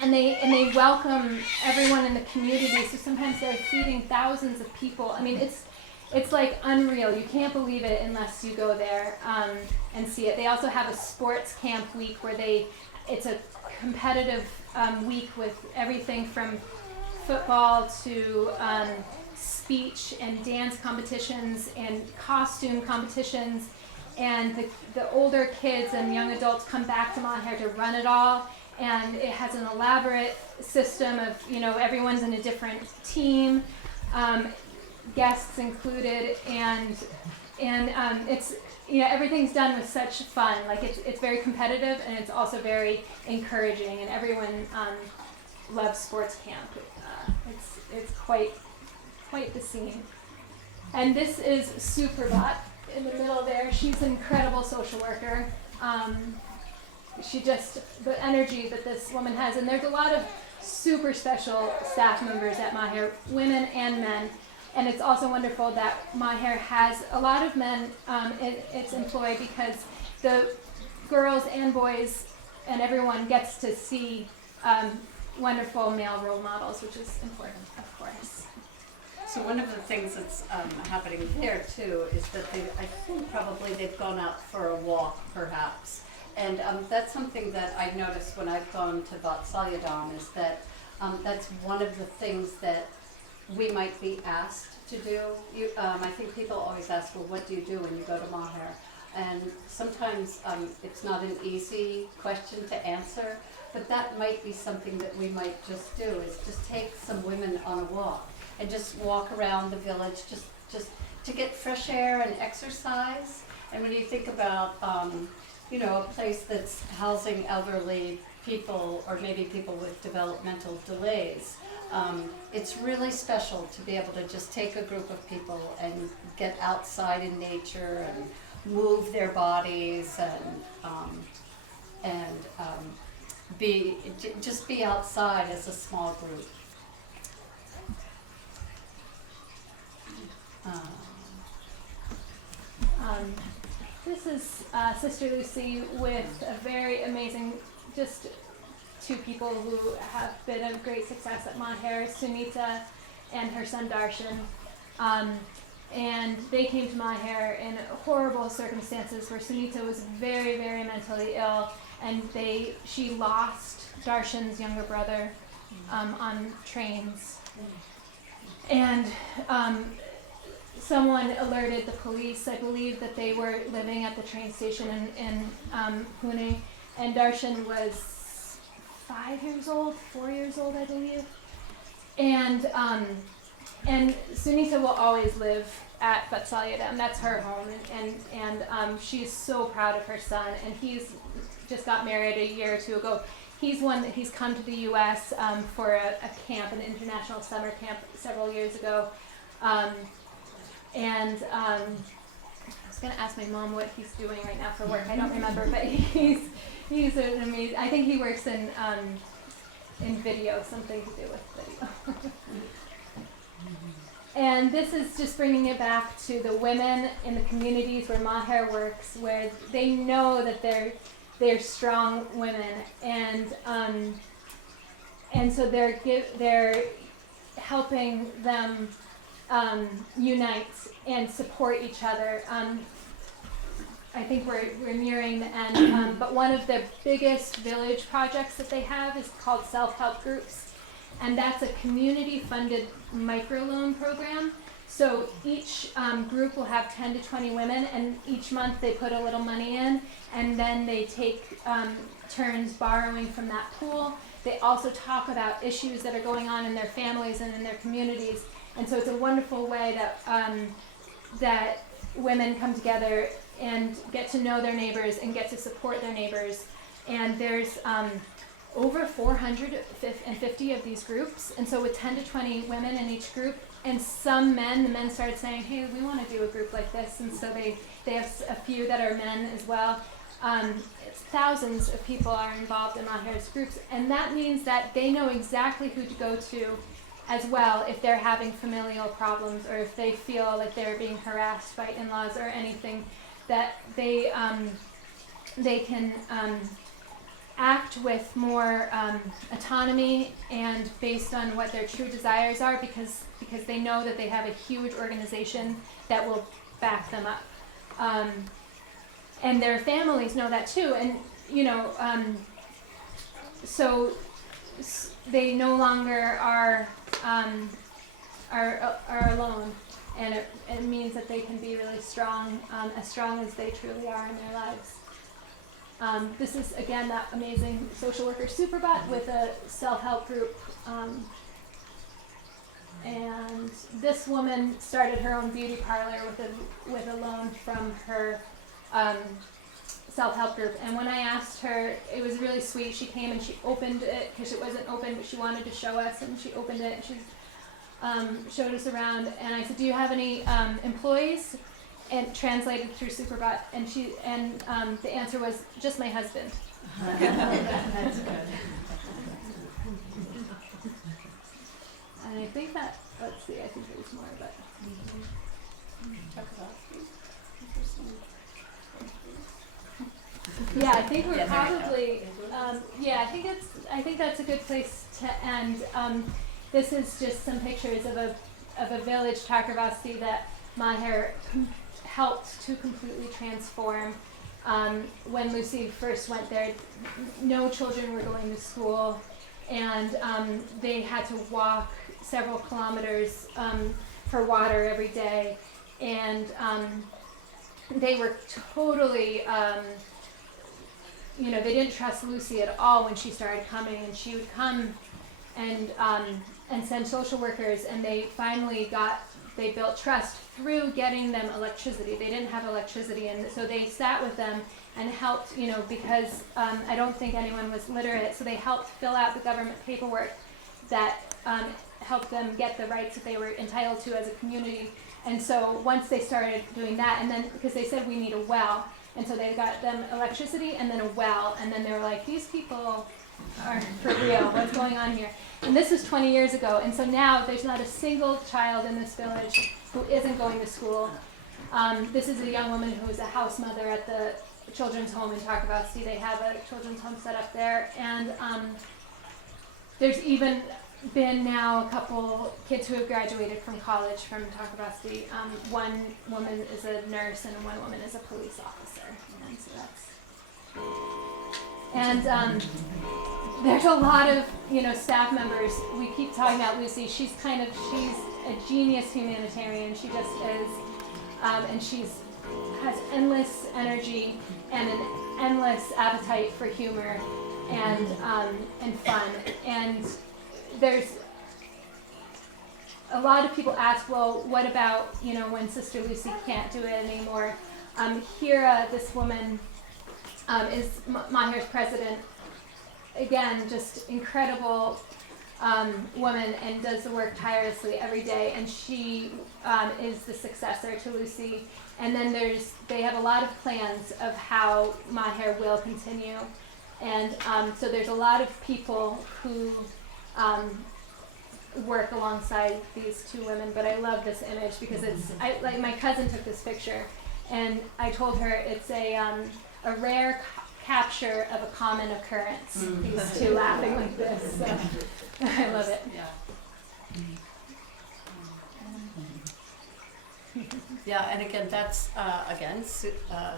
they welcome everyone in the community. So sometimes they're feeding thousands of people. It's like unreal. You can't believe it unless you go there and see it. They also have a sports camp week where it's a competitive week with everything from football to speech and dance competitions and costume competitions. And the older kids and young adults come back to Maher to run it all. And it has an elaborate system of, everyone's in a different team, guests included, and it's, everything's done with such fun. Like it's very competitive, and it's also very encouraging, and everyone loves sports camp. It's quite the scene. And this is Superbot in the middle there. She's an incredible social worker. The energy that this woman has, and there's a lot of super special staff members at Maher, women and men. And it's also wonderful that Maher has a lot of men in its employ, because the girls and boys and everyone gets to see wonderful male role models, which is important, of course. So one of the things that's happening there too is that I think probably they've gone out for a walk, perhaps. And that's something that I've noticed when I've gone to Vatsalyadan, is that that's one of the things that we might be asked to do. I think people always ask, well, what do you do when you go to Maher? And sometimes it's not an easy question to answer, but that might be something that we might just do, is just take some women on a walk and just walk around the village, just to get fresh air and exercise. And when you think about a place that's housing elderly people, or maybe people with developmental delays, it's really special to be able to just take a group of people and get outside in nature and move their bodies and be outside as a small group. This is Sister Lucy with a very amazing, just two people who have been of great success at Maher, Sunita and her son Darshan. And they came to Maher in horrible circumstances where Sunita was very, very mentally ill, and she lost Darshan's younger brother on trains. And someone alerted the police, I believe, that they were living at the train station in Pune, and Darshan was 4 years old, I believe. And Sunita will always live at Vatsalyadan. That's her home, and she's so proud of her son. And he's just got married a year or two ago. He's come to the U.S. For a camp, an international summer camp, several years ago. And I was going to ask my mom what he's doing right now for work. I don't remember, but he's an amazing. I think he works in video, something to do with video. And this is just bringing it back to the women in the communities where Maher works, where they know that they're strong women, and so they're helping them unite and support each other. I think we're nearing the end, but one of the biggest village projects that they have is called self-help groups, and that's a community-funded microloan program. So each group will have 10 to 20 women, and each month they put a little money in, and then they take turns borrowing from that pool. They also talk about issues that are going on in their families and in their communities. And so it's a wonderful way that women come together and get to know their neighbors and get to support their neighbors. And there's over 450 of these groups. And so with 10 to 20 women in each group, and the men started saying, hey, we want to do a group like this. And so they have a few that are men as well. Thousands of people are involved in Maher's groups. And that means that they know exactly who to go to as well if they're having familial problems, or if they feel like they're being harassed by in-laws or anything, that they can act with more autonomy and based on what their true desires are, because they know that they have a huge organization that will back them up. And their families know that too. And so they no longer are alone, and it means that they can be really strong, as strong as they truly are in their lives. This is again that amazing social worker Superbot with a self-help group. And this woman started her own beauty parlor with a loan from her self-help group. And when I asked her, it was really sweet. She came and she opened it because it wasn't open, but she wanted to show us, and she opened it and she showed us around. And I said, "Do you have any employees?" And translated through Superbot, and the answer was just my husband. That's good. And I think that, let's see, I think there's more, but. Yeah, I think we're probably, I think that's a good place to end. This is just some pictures of a village, Tarkovasti, that Maher helped to completely transform. When Lucy first went there, no children were going to school, and they had to walk several kilometers for water every day, and they were totally, they didn't trust Lucy at all when she started coming, and she would come and send social workers, and they built trust through getting them electricity. They didn't have electricity, and so they sat with them and helped, because I don't think anyone was literate, so they helped fill out the government paperwork that helped them get the rights that they were entitled to as a community. And so once they started doing that, and then because they said we need a well, and so they got them electricity and then a well, and then they were like, these people are for real, what's going on here? And this was 20 years ago, and so now there's not a single child in this village who isn't going to school. This is a young woman who is a house mother at the children's home in Tarkovasti. They have a children's home set up there, and there's even been now a couple kids who have graduated from college from Tarkovasti. One woman is a nurse and one woman is a police officer, and so that's. And there's a lot of staff members. We keep talking about Lucy. She's a genius humanitarian. She just is, and has endless energy and an endless appetite for humor and fun. And there's a lot of people ask, well, what about when Sister Lucy can't do it anymore? Hira, this woman, is Maher's president. Again, just incredible woman, and does the work tirelessly every day. And she is the successor to Lucy. And then they have a lot of plans of how Maher will continue. And so there's a lot of people who work alongside these two women. But I love this image because like my cousin took this picture, and I told her it's a rare capture of a common occurrence. These two laughing like this. So I love it. Yeah, and again, that's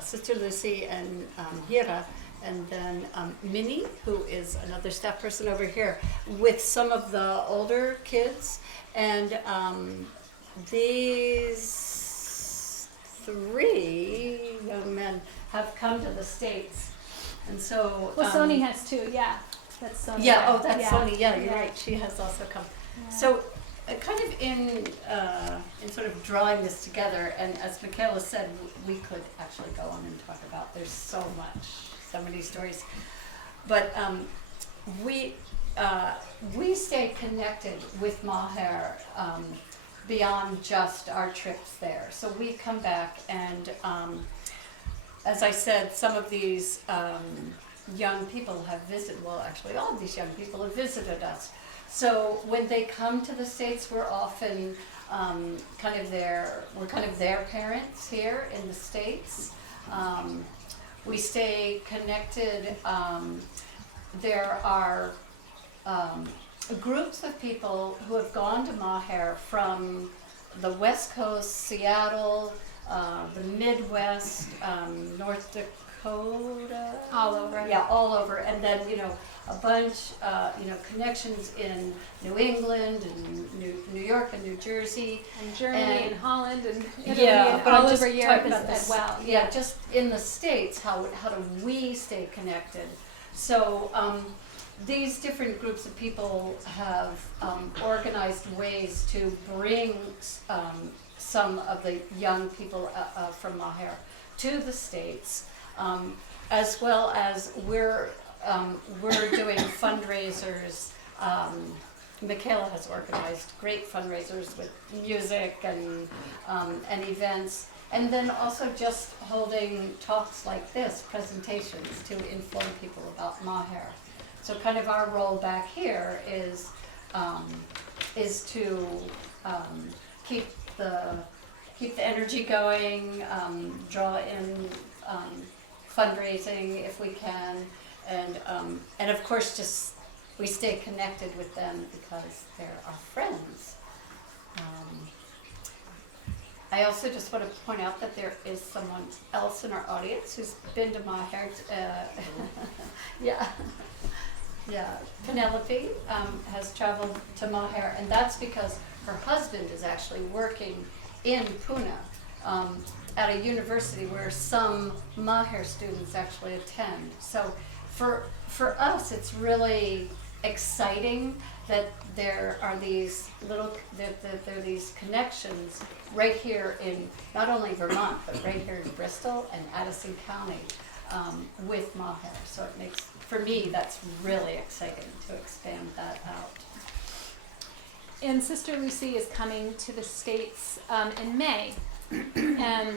Sister Lucy and Hira, and then Minnie, who is another staff person over here, with some of the older kids, and these three young men have come to the States, and so. Well, Sony has too. Yeah, that's Sony. Yeah. That's Sony. Yeah, you're Yeah. right. She has also come. Yeah. So. Kind of in sort of drawing this together, and as Michaela said, we could actually go on and talk about. There's so many stories, but we stay connected with Maher beyond just our trips there. So we come back, and as I said, some of these young people have visited. Well, actually, all of these young people have visited us. So when they come to the States, we're often kind of their parents here in the States. We stay connected. There are groups of people who have gone to Maher from the West Coast, Seattle, the Midwest, North Dakota, Dakota. All over. Yeah, all over. And then, a bunch, connections in New England and New York and New Jersey. And Germany and Holland and Italy Yeah, and but all I'm just over talking Europe about as this. well. Yeah, just in the States, how do we stay connected? So these different groups of people have organized ways to bring some of the young people from Maher to the States, as well as we're doing fundraisers. Michaela has organized great fundraisers with music and events, and then also just holding talks like this, presentations to inform people about Maher. So kind of our role back here is to keep the energy going, draw in fundraising if we can, and of course just we stay connected with them because they're our friends. I also just want to point out that there is someone else in our audience who's been to Maher. Yeah, Penelope has traveled to Maher, and that's because her husband is actually working in Pune at a university where some Maher students actually attend. So for us, it's really exciting that there are these there are these connections right here in not only Vermont, but right here in Bristol and Addison County with Maher. So it makes, for me, that's really exciting to expand that out. And Sister Lucy is coming to the States in May. And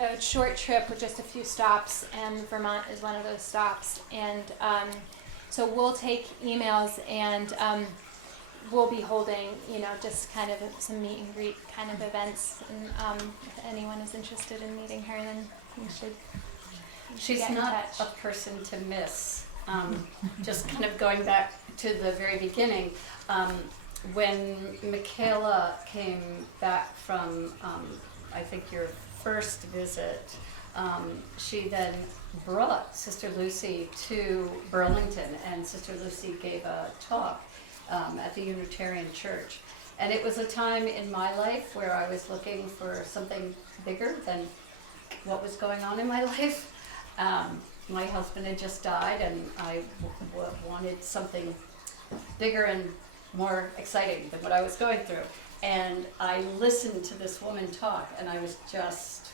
a short trip with just a few stops, and Vermont is one of those stops. And so we'll take emails, and we'll be holding, just kind of some meet and greet kind of events. And if anyone is interested in meeting her, then you should She's get in not touch. a person to miss. Just kind of going back to the very beginning, when Michaela came back from, I think your first visit, she then brought Sister Lucy to Burlington, and Sister Lucy gave a talk at the Unitarian Church. And it was a time in my life where I was looking for something bigger than what was going on in my life. My husband had just died, and I wanted something bigger and more exciting than what I was going through. And I listened to this woman talk, and I was just,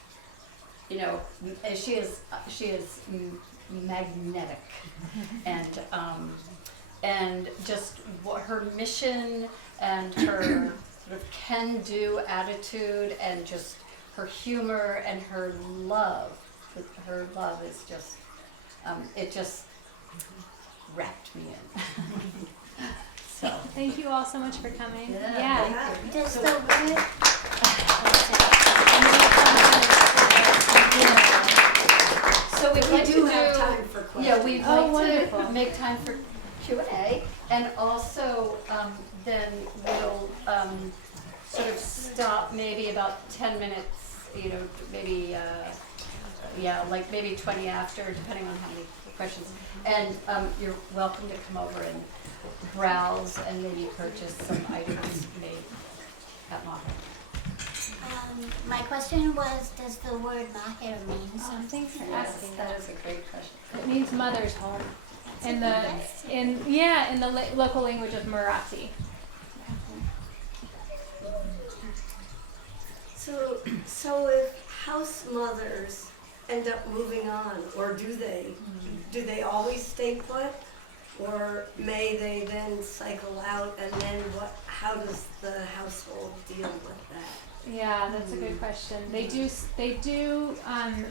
she is magnetic, and just her mission and her sort of can-do attitude, and just her humor and her love. Her love is just, it just wrapped me in. So. Thank you all so much for coming. Yeah. Does the word So we'd We like do to have time for questions. Yeah, we'd Oh, like wonderful. to make time for Q&A, and also then we'll sort of stop maybe about 10 minutes, maybe like maybe 20 after, depending on how many questions. And you're welcome to come over and browse and maybe purchase some items made at Maher. my question was, does the word Maher mean Oh, something? thanks for Yes, asking that that. is a great question. It means mother's home That's in a the good question. in the local language of Marathi. So if house mothers end up moving on, or do they always stay put? Or may they then cycle out, and then how does the household deal with that? Yeah, that's a good question. They do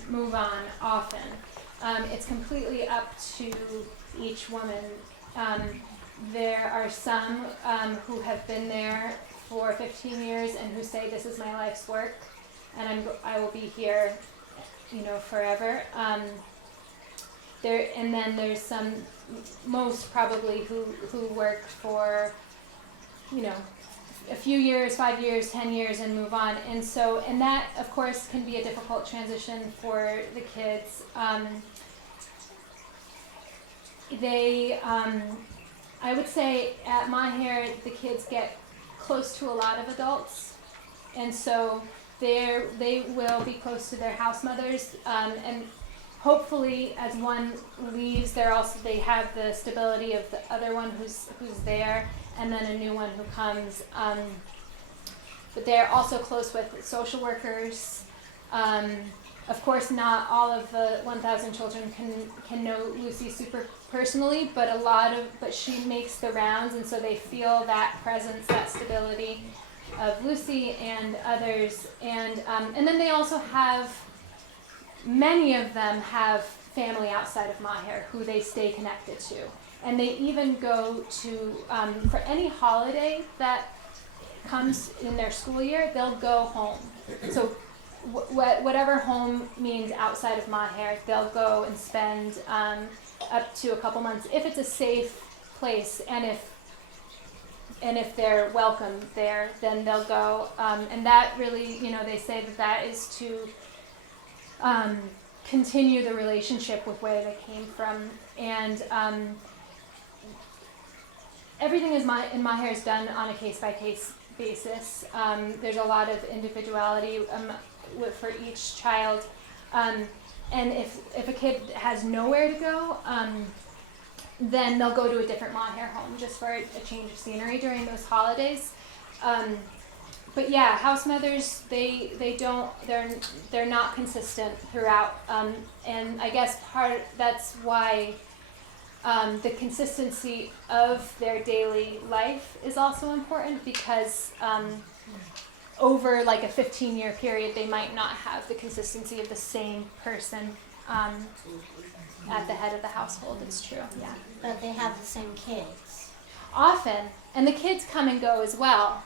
move on often. It's completely up to each woman. There are some who have been there for 15 years and who say this is my life's work, and I will be here, forever. And then there's some, most probably, who work for, a few years, 5 years, 10 years, and move on. And so, and that, of course, can be a difficult transition for the kids. I would say at My Hair, the kids get close to a lot of adults. And so they will be close to their house mothers. And hopefully, as one leaves, they have the stability of the other one who's there, and then a new one who comes. But they're also close with social workers. Of course, not all of the 1,000 children can know Lucy super personally, but but she makes the rounds, and so they feel that presence, that stability of Lucy and others. And then they also have, many of them have family outside of My Hair who they stay connected to. And they even go to, for any holiday that comes in their school year, they'll go home. So whatever home means outside of My Hair, they'll go and spend up to a couple months, if it's a safe place, and if they're welcome there, then they'll go. And that really, they say that is to continue the relationship with where they came from. And everything in My Hair is done on a case-by-case basis. There's a lot of individuality for each child. And if a kid has nowhere to go, then they'll go to a different My Hair home just for a change of scenery during those holidays. But yeah, house mothers, they're not consistent throughout. And I guess that's why the consistency of their daily life is also important, because over like a 15-year period, they might not have the consistency of the same person at the head of the household. It's true, yeah. But they have the same kids. Often, and the kids come and go as well.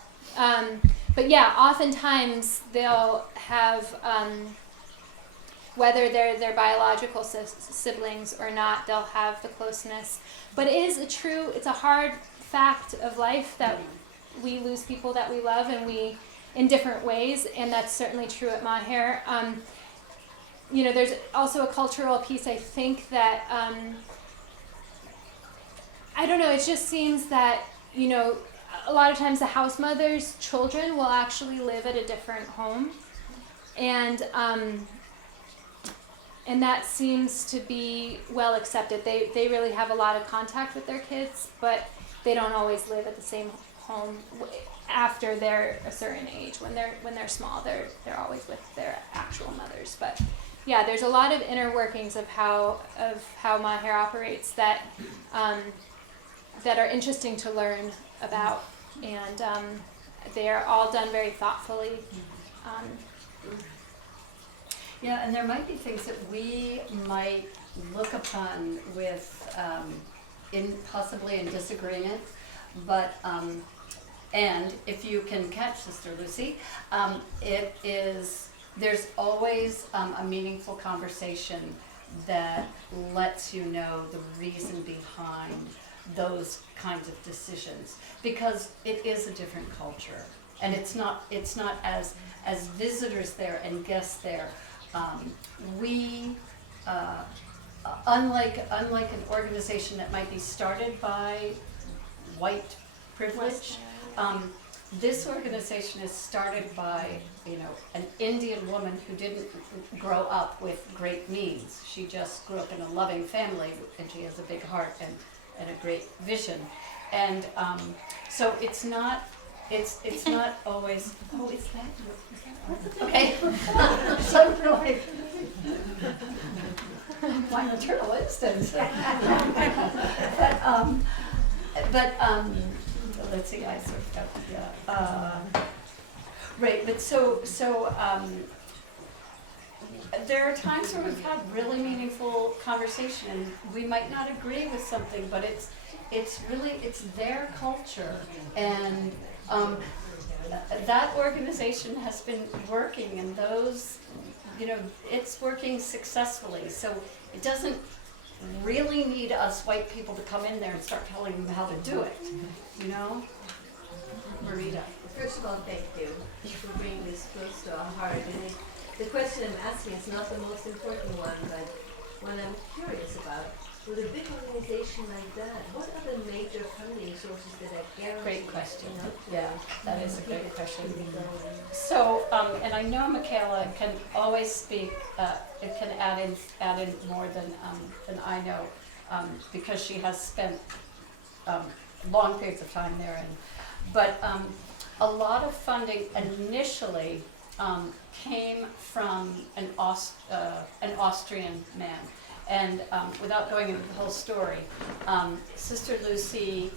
But yeah, oftentimes they'll have, whether they're their biological siblings or not, they'll have the closeness. But it's a hard fact of life that we lose people that we love, and in different ways, and that's certainly true at My Hair. There's also a cultural piece, I think, that, I don't know, it just seems that, a lot of times the house mother's children will actually live at a different home, and that seems to be well accepted. They really have a lot of contact with their kids, but they don't always live at the same home after they're a certain age. When they're small, they're always with their actual mothers. But yeah, there's a lot of inner workings of how My Hair operates that are interesting to learn about, and they are all done very thoughtfully. Yeah, and there might be things that we might look upon with, possibly in disagreement, but, and if you can catch Sister Lucy, there's always a meaningful conversation that lets you know the reason behind those kinds of decisions, because it is a different culture, and it's not as visitors there and guests there. We, unlike an organization that might be started by white privilege, this organization is started by an Indian woman who didn't grow up with great means. She just grew up in a loving family, and she has a big heart and a great vision. And so it's not always. Oh, is that? Okay. So like my maternal instance. but let's see. I sort of got right. But so there are times where we've had really meaningful conversation, and we might not agree with something, but it's their culture, and that organization has been working, and those, it's working successfully. So it doesn't really need us white people to come in there and start telling them how to do it, Marita. First of all, thank you for bringing this close to our heart. And the question I'm asking is not the most important one, but one I'm curious about. With a big organization like that, what are the major funding sources that are guaranteed? Great question. You know, Yeah, that is a great question. keep it going? So, and I know Michaela can always speak, it can add in more than I know, because she has spent long periods of time there. But a lot of funding initially came from an Austrian man. And without going into the whole story, Sister Lucy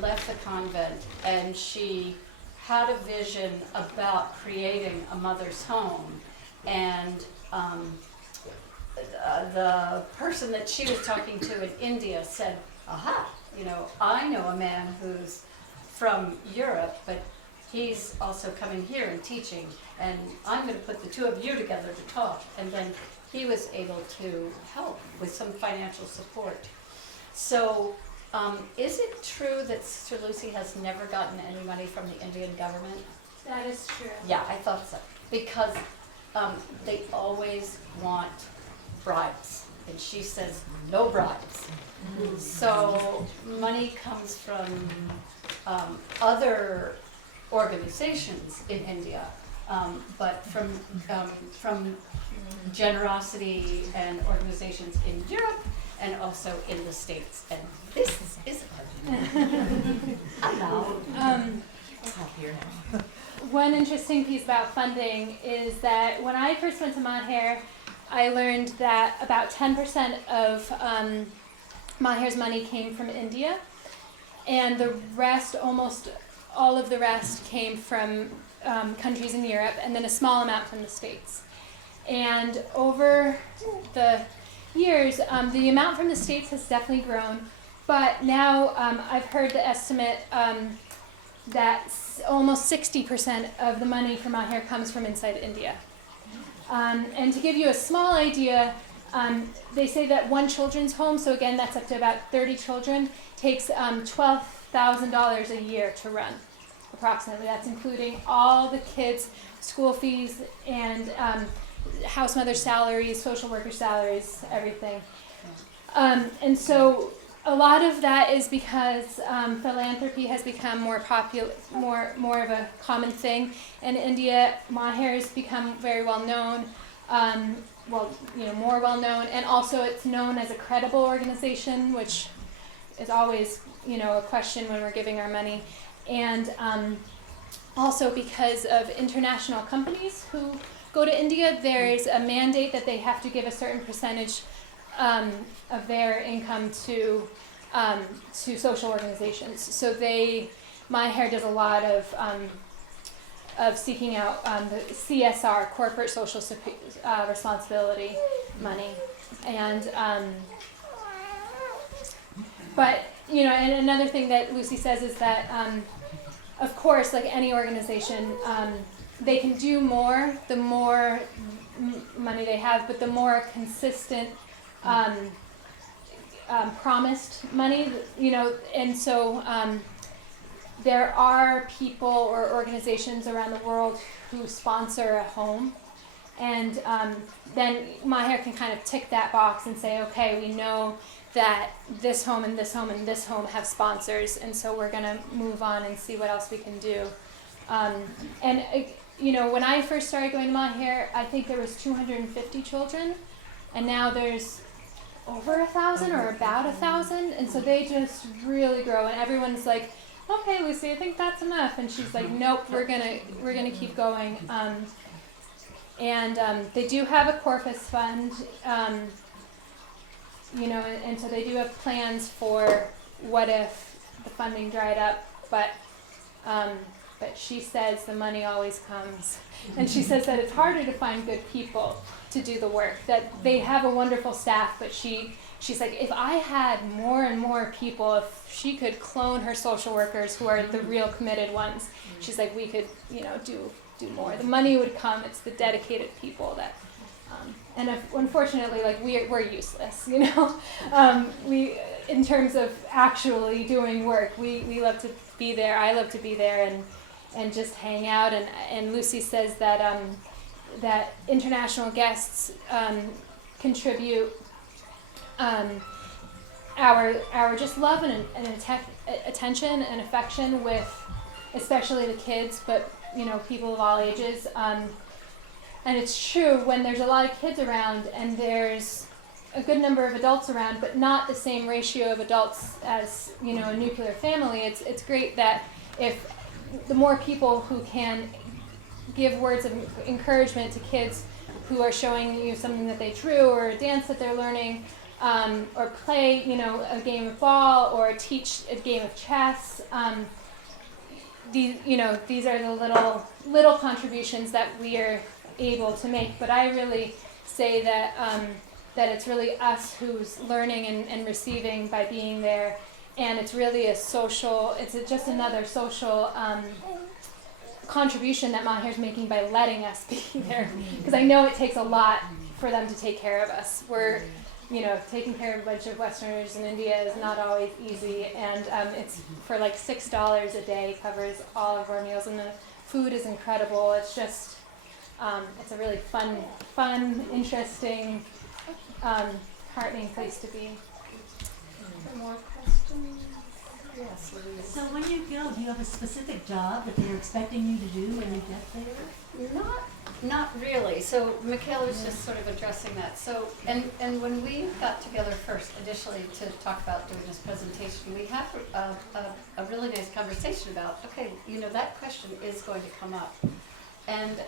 left the convent, and she had a vision about creating a mother's home. And the person that she was talking to in India said, aha, I know a man who's from Europe, but he's also coming here and teaching, and I'm going to put the two of you together to talk. And then he was able to help with some financial support. So, is it true that Sister Lucy has never gotten any money from the Indian government? That is true. Yeah, I thought so. Because they always want bribes. And she says, no bribes. So, money comes from other organizations in India, but from generosity and organizations in Europe and also in the States. And this is One interesting piece about funding is that when I first went to Maher, I learned that about 10% of Maher's money came from India, and the rest, almost all of the rest, came from countries in Europe, and then a small amount from the States. And over the years, the amount from the States has definitely grown, but now I've heard the estimate that almost 60% of the money from Maher comes from inside India. And to give you a small idea, they say that one children's home, so again that's up to about 30 children, takes $12,000 a year to run, approximately. That's including all the kids' school fees and house mother salaries, social worker salaries, everything. And so a lot of that is because philanthropy has become more popular, more of a common thing. In India, Maher has become very well known, more well known, and also it's known as a credible organization, which is always, a question when we're giving our money. And also because of international companies who go to India, there's a mandate that they have to give a certain percentage of their income to social organizations. So Maher does a lot of seeking out the CSR, corporate social responsibility money, and but and another thing that Lucy says is that of course, like any organization, they can do more the more money they have, but the more consistent promised money, and so there are people or organizations around the world who sponsor a home, and then Maher can kind of tick that box and say, okay, we know that this home and this home and this home have sponsors, and so we're going to move on and see what else we can do. And when I first started going to Maher, I think there was 250 children, and now there's over 1,000 or about 1,000, and so they just really grow, and everyone's like, okay, Lucy, I think that's enough, and she's like, nope, we're gonna keep going. And they do have a Corpus fund, and so they do have plans for what if the funding dried up, but she says the money always comes, and she says that it's harder to find good people to do the work, that they have a wonderful staff, but she's like, if I had more and more people, if she could clone her social workers who are the real committed ones, she's like, we could, do more. The money would come. It's the dedicated people that, and unfortunately, like we're useless, we, in terms of actually doing work, we love to be there. I love to be there, just hang out. And Lucy says that that international guests contribute our just love and attention and affection with especially the kids, but people of all ages. And it's true when there's a lot of kids around and there's a good number of adults around, but not the same ratio of adults as a nuclear family. It's great that if the more people who can give words of encouragement to kids who are showing you something that they drew or a dance that they're learning, or play a game of ball or teach a game of chess. These are the little contributions that we are able to make. But I really say that that it's really us who's learning and receiving by being there, and it's really just another social contribution that Maher's making by letting us be there, because I know it takes a lot for them to take care of us. We're taking care of a bunch of Westerners in India is not always easy, and it's for like $6 a day covers all of our meals, and the food is incredible. It's just it's a really fun, interesting, heartening place to be. More questions? Yes, Louise. So when you go, do you have a specific job that they're expecting you to do when you get there? Not really. So Michaela was just sort of addressing that. So, and when we got together first, initially to talk about doing this presentation, we had a really nice conversation about, okay, that question is going to come up. And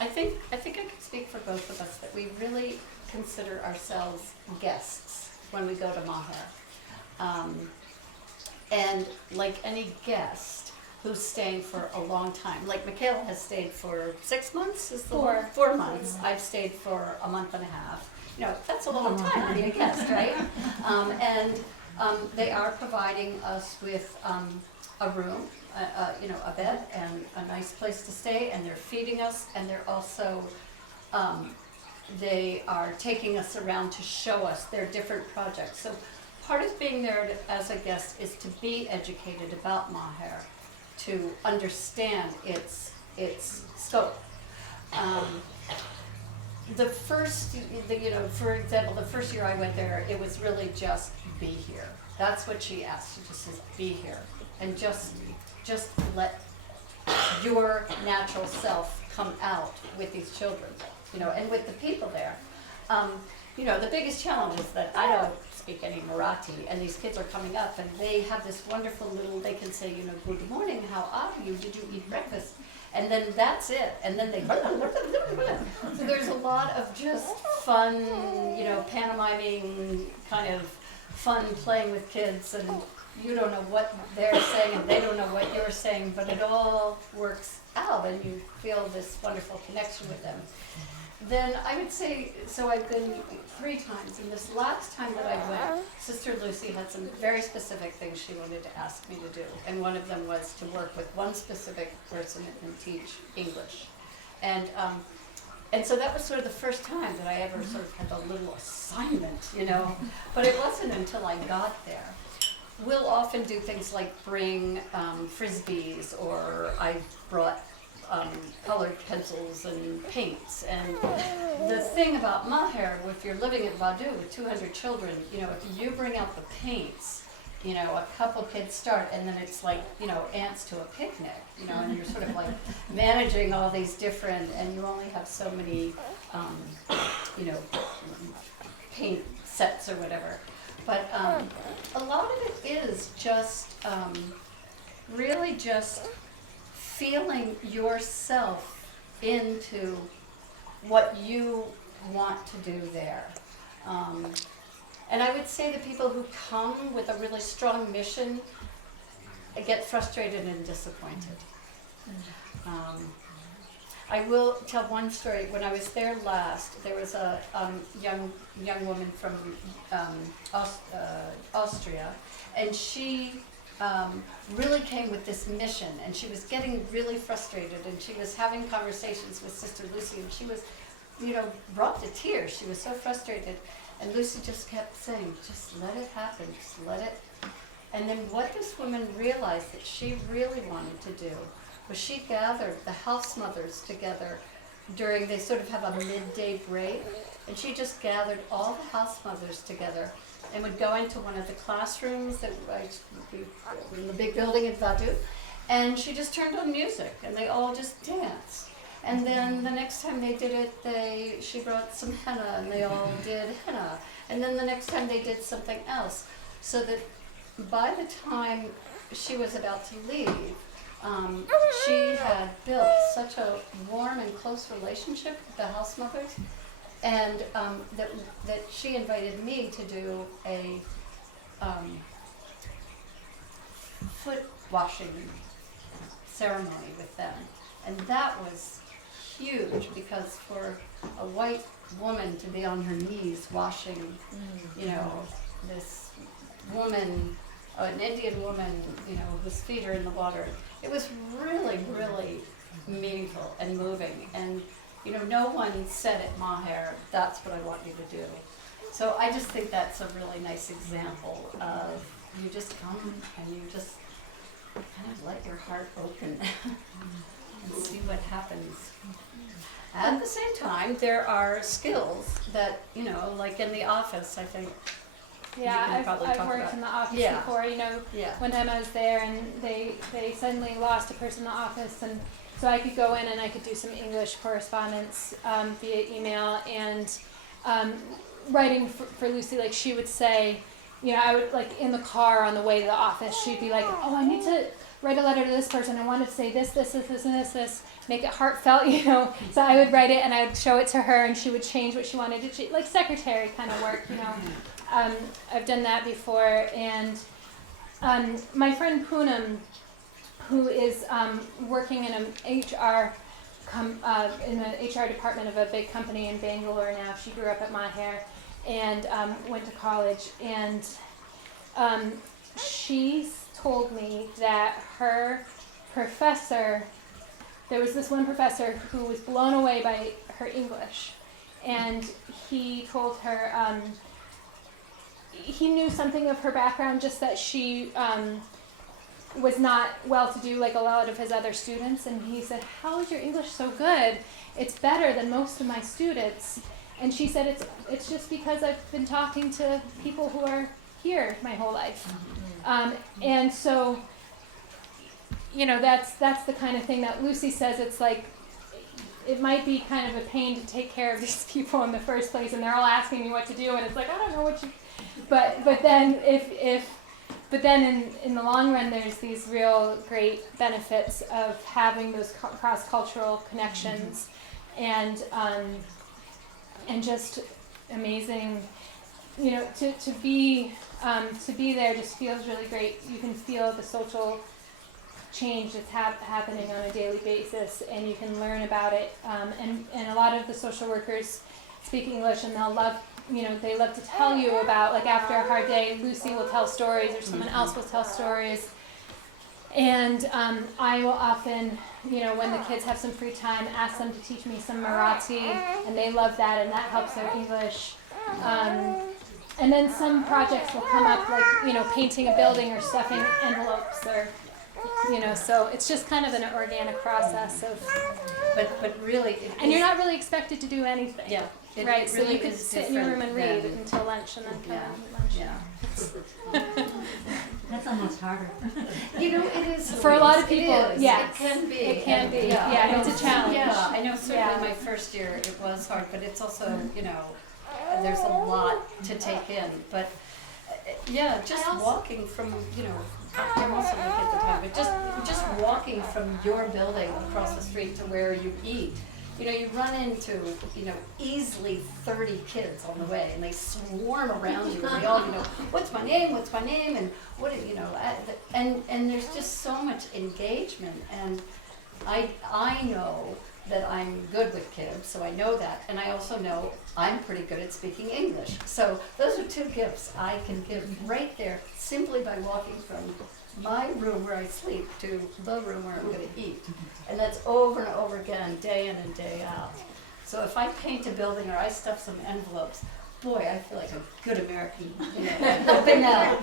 I think I can speak for both of us that we really consider ourselves guests when we go to Maher. And like any guest who's staying for a long time, like Michaela has stayed for 6 months, is the one? 4 months. I've stayed for a month and a half. That's a long time to be a guest, right? And they are providing us with a room, a bed, and a nice place to stay, and they're feeding us, and they're also they are taking us around to show us their different projects. So part of being there as a guest is to be educated about Maher, to understand its scope. The first, for example, the first year I went there, it was really just be here. That's what she asked. She just says, be here, and just let your natural self come out with these children, and with the people there. The biggest challenge is that I don't speak any Marathi, and these kids are coming up, and they have this wonderful they can say, good morning, how are you, did you eat breakfast? And then that's it, and then they, so there's a lot of just fun, pantomiming kind of fun playing with kids, and you don't know what they're saying, and they don't know what you're saying, but it all works out, and you feel this wonderful connection with them. Then I would say, so I've been 3 times, and this last time that I went, Sister Lucy had some very specific things she wanted to ask me to do, and one of them was to work with one specific person and teach English. And so that was sort of the first time that I ever sort of had a little assignment, but it wasn't until I got there. We'll often do things like bring frisbees, or I brought colored pencils and paints. And the thing about Maher, if you're living at Vaduz with 200 children, if you bring out the paints, a couple kids start, and then it's like, ants to a picnic, and you're sort of like managing all these different, and you only have so many, paint sets or whatever. But a lot of it is just really just feeling yourself into what you want to do there. And I would say the people who come with a really strong mission get frustrated and disappointed. I will tell one story. When I was there last, there was a young woman from Austria, and she really came with this mission, and she was getting really frustrated, and she was having conversations with Sister Lucy, and she was, brought to tears. She was so frustrated, and Lucy just kept saying, just let it happen, just let it. And then what this woman realized that she really wanted to do was she gathered the house mothers together during, they sort of have a midday break, and she just gathered all the house mothers together and would go into one of the classrooms that in the big building in Vaduz, and she just turned on music and they all just danced. And then the next time they did it, she brought some henna and they all did henna. And then the next time they did something else. So that by the time she was about to leave, she had built such a warm and close relationship with the house mothers, and that she invited me to do a foot washing ceremony with them. And that was huge, because for a white woman to be on her knees washing, you know, this woman, an Indian woman, you know, whose feet are in the water, it was really, really meaningful and moving. And, you know, no one said at Maher, that's what I want you to do. So I just think that's a really nice example of, you just come and you just kind of let your heart open and see what happens. At the same time, there are skills that, you know, like in the office, I think. Yeah, You can probably I've talk worked about- in the office Yeah. before. You know, Yeah. one time I was there and they suddenly lost a person in the office, and so I could go in and I could do some English correspondence via email, and writing for Lucy, like she would say, you know, I would, like, in the car on the way to the office, she'd be like, oh, I need to write a letter to this person. I wanted to say this, and this, make it heartfelt, you know. So I would write it and I would show it to her, and she would change what she wanted to change, like secretary kind of work, you know. I've done that before, and my friend Poonam, who is working in an HR in the HR department of a big company in Bangalore now. She grew up at Maher and went to college, and she told me that her professor, there was this one professor who was blown away by her English, and he told her he knew something of her background, just that she was not well-to-do like a lot of his other students, and he said, how is your English so good? It's better than most of my students. And she said, it's just because I've been talking to people who are here my whole life. And so, you know, that's the kind of thing that Lucy says. It's like, it might be kind of a pain to take care of these people in the first place, and they're all asking me what to do, and it's like, I don't know what you, but then but then in the long run, there's these real great benefits of having those cross-cultural connections, and just amazing, you know, to be there just feels really great. You can feel the social change that's happening on a daily basis, and you can learn about it. And a lot of the social workers speak English, and they'll love, you know, they love to tell you about, like, after a hard day, Lucy will tell stories, or someone else will tell stories. And I will often, you know, when the kids have some free time, ask them to teach me some Marathi, and they love that, and that helps their English. And then some projects will come up, like, you know, painting a building or stuffing envelopes, or, you know, so it's just kind of an organic process of. But really, and you're not really expected to do anything. Yeah. Right, so really you could is sit in your room and read than- until lunch, and then come Yeah. out and eat lunch. Yeah. That's almost harder. You know, it is. For a lot of It people, is. yes. It can be. It can And, be. I Yeah, know- it's a challenge. Yeah, I know certainly Yeah. my first year it was hard, but it's also, you know, there's a lot to take in. But yeah, just walking from, you know, you're also looking at the time, but just walking from your building across the street to where you eat. You know, you run into, you know, easily 30 kids on the way, and they swarm around you, and they all, you know, what's my name, and what, you know, and there's just so much engagement, and I know that I'm good with kids, so I know that, and I also know I'm pretty good at speaking English. So those are two gifts I can give right there, simply by walking from my room where I sleep to the room where I'm going to eat. And that's over and over again, day in and day out. So if I paint a building or I stuff some envelopes, boy, I feel like a good American, you know, helping out.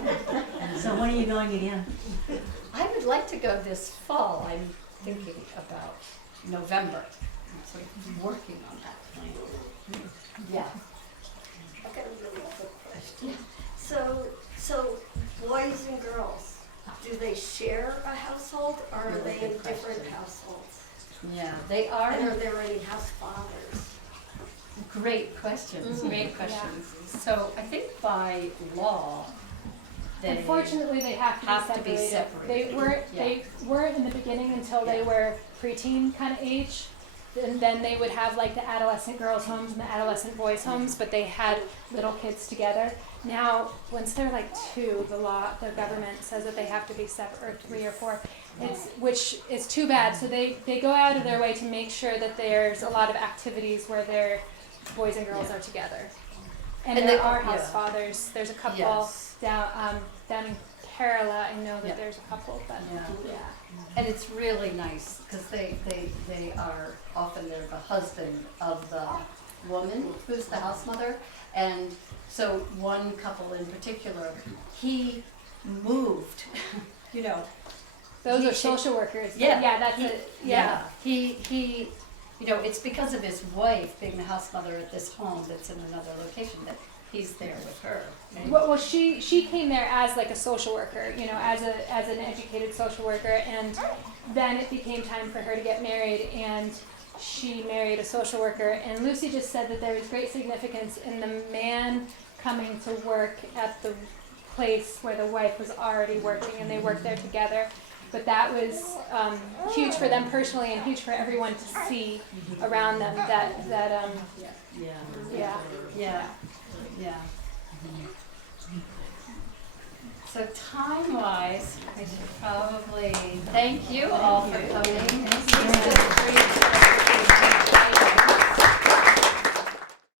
So when are you going again? I would like to go this fall. thinking about November. I'm sort of working on that plan. Yeah. I've got a really quick question. So boys and girls, do they share a household or are Really they in good different question. households? Yeah, they are. And are there any house fathers? Great questions, Mhm. great Yeah. questions. So I think by law, they Unfortunately, they have to be separated. They weren't in the beginning until they Yeah. were preteen kind of age. And then they would have like the adolescent girls' homes and the adolescent boys' homes, but they had little kids together. Now, once they're like 2, the government says that they have to be separate, or 3 or 4. Which is too bad. So they go out of their way to make sure that there's a lot of activities where their boys and girls are together. And And there they- are house yeah. fathers. There's a couple Yes. down in Kerala. I know that Yeah. there's a couple, but Yeah. yeah. And it's really nice because they are often they're the husband of the woman who's the house mother. And so one couple in particular, he moved, you know. Those He are cha- social workers. Yeah. Yeah, that's he, it. Yeah. He, you know, it's because of his wife being the house mother at this home that's in another location that he's there with her. And Well, she came there as like a social worker, you know, as an educated social worker, and then it became time for her to get married, and she married a social worker. And Lucy just said that there was great significance in the man coming to work at the place where the wife was already working, and they worked there together. But that was huge for them personally, and huge for everyone to see around them. Yeah. So time-wise, I should probably thank you all for coming. Please feel free to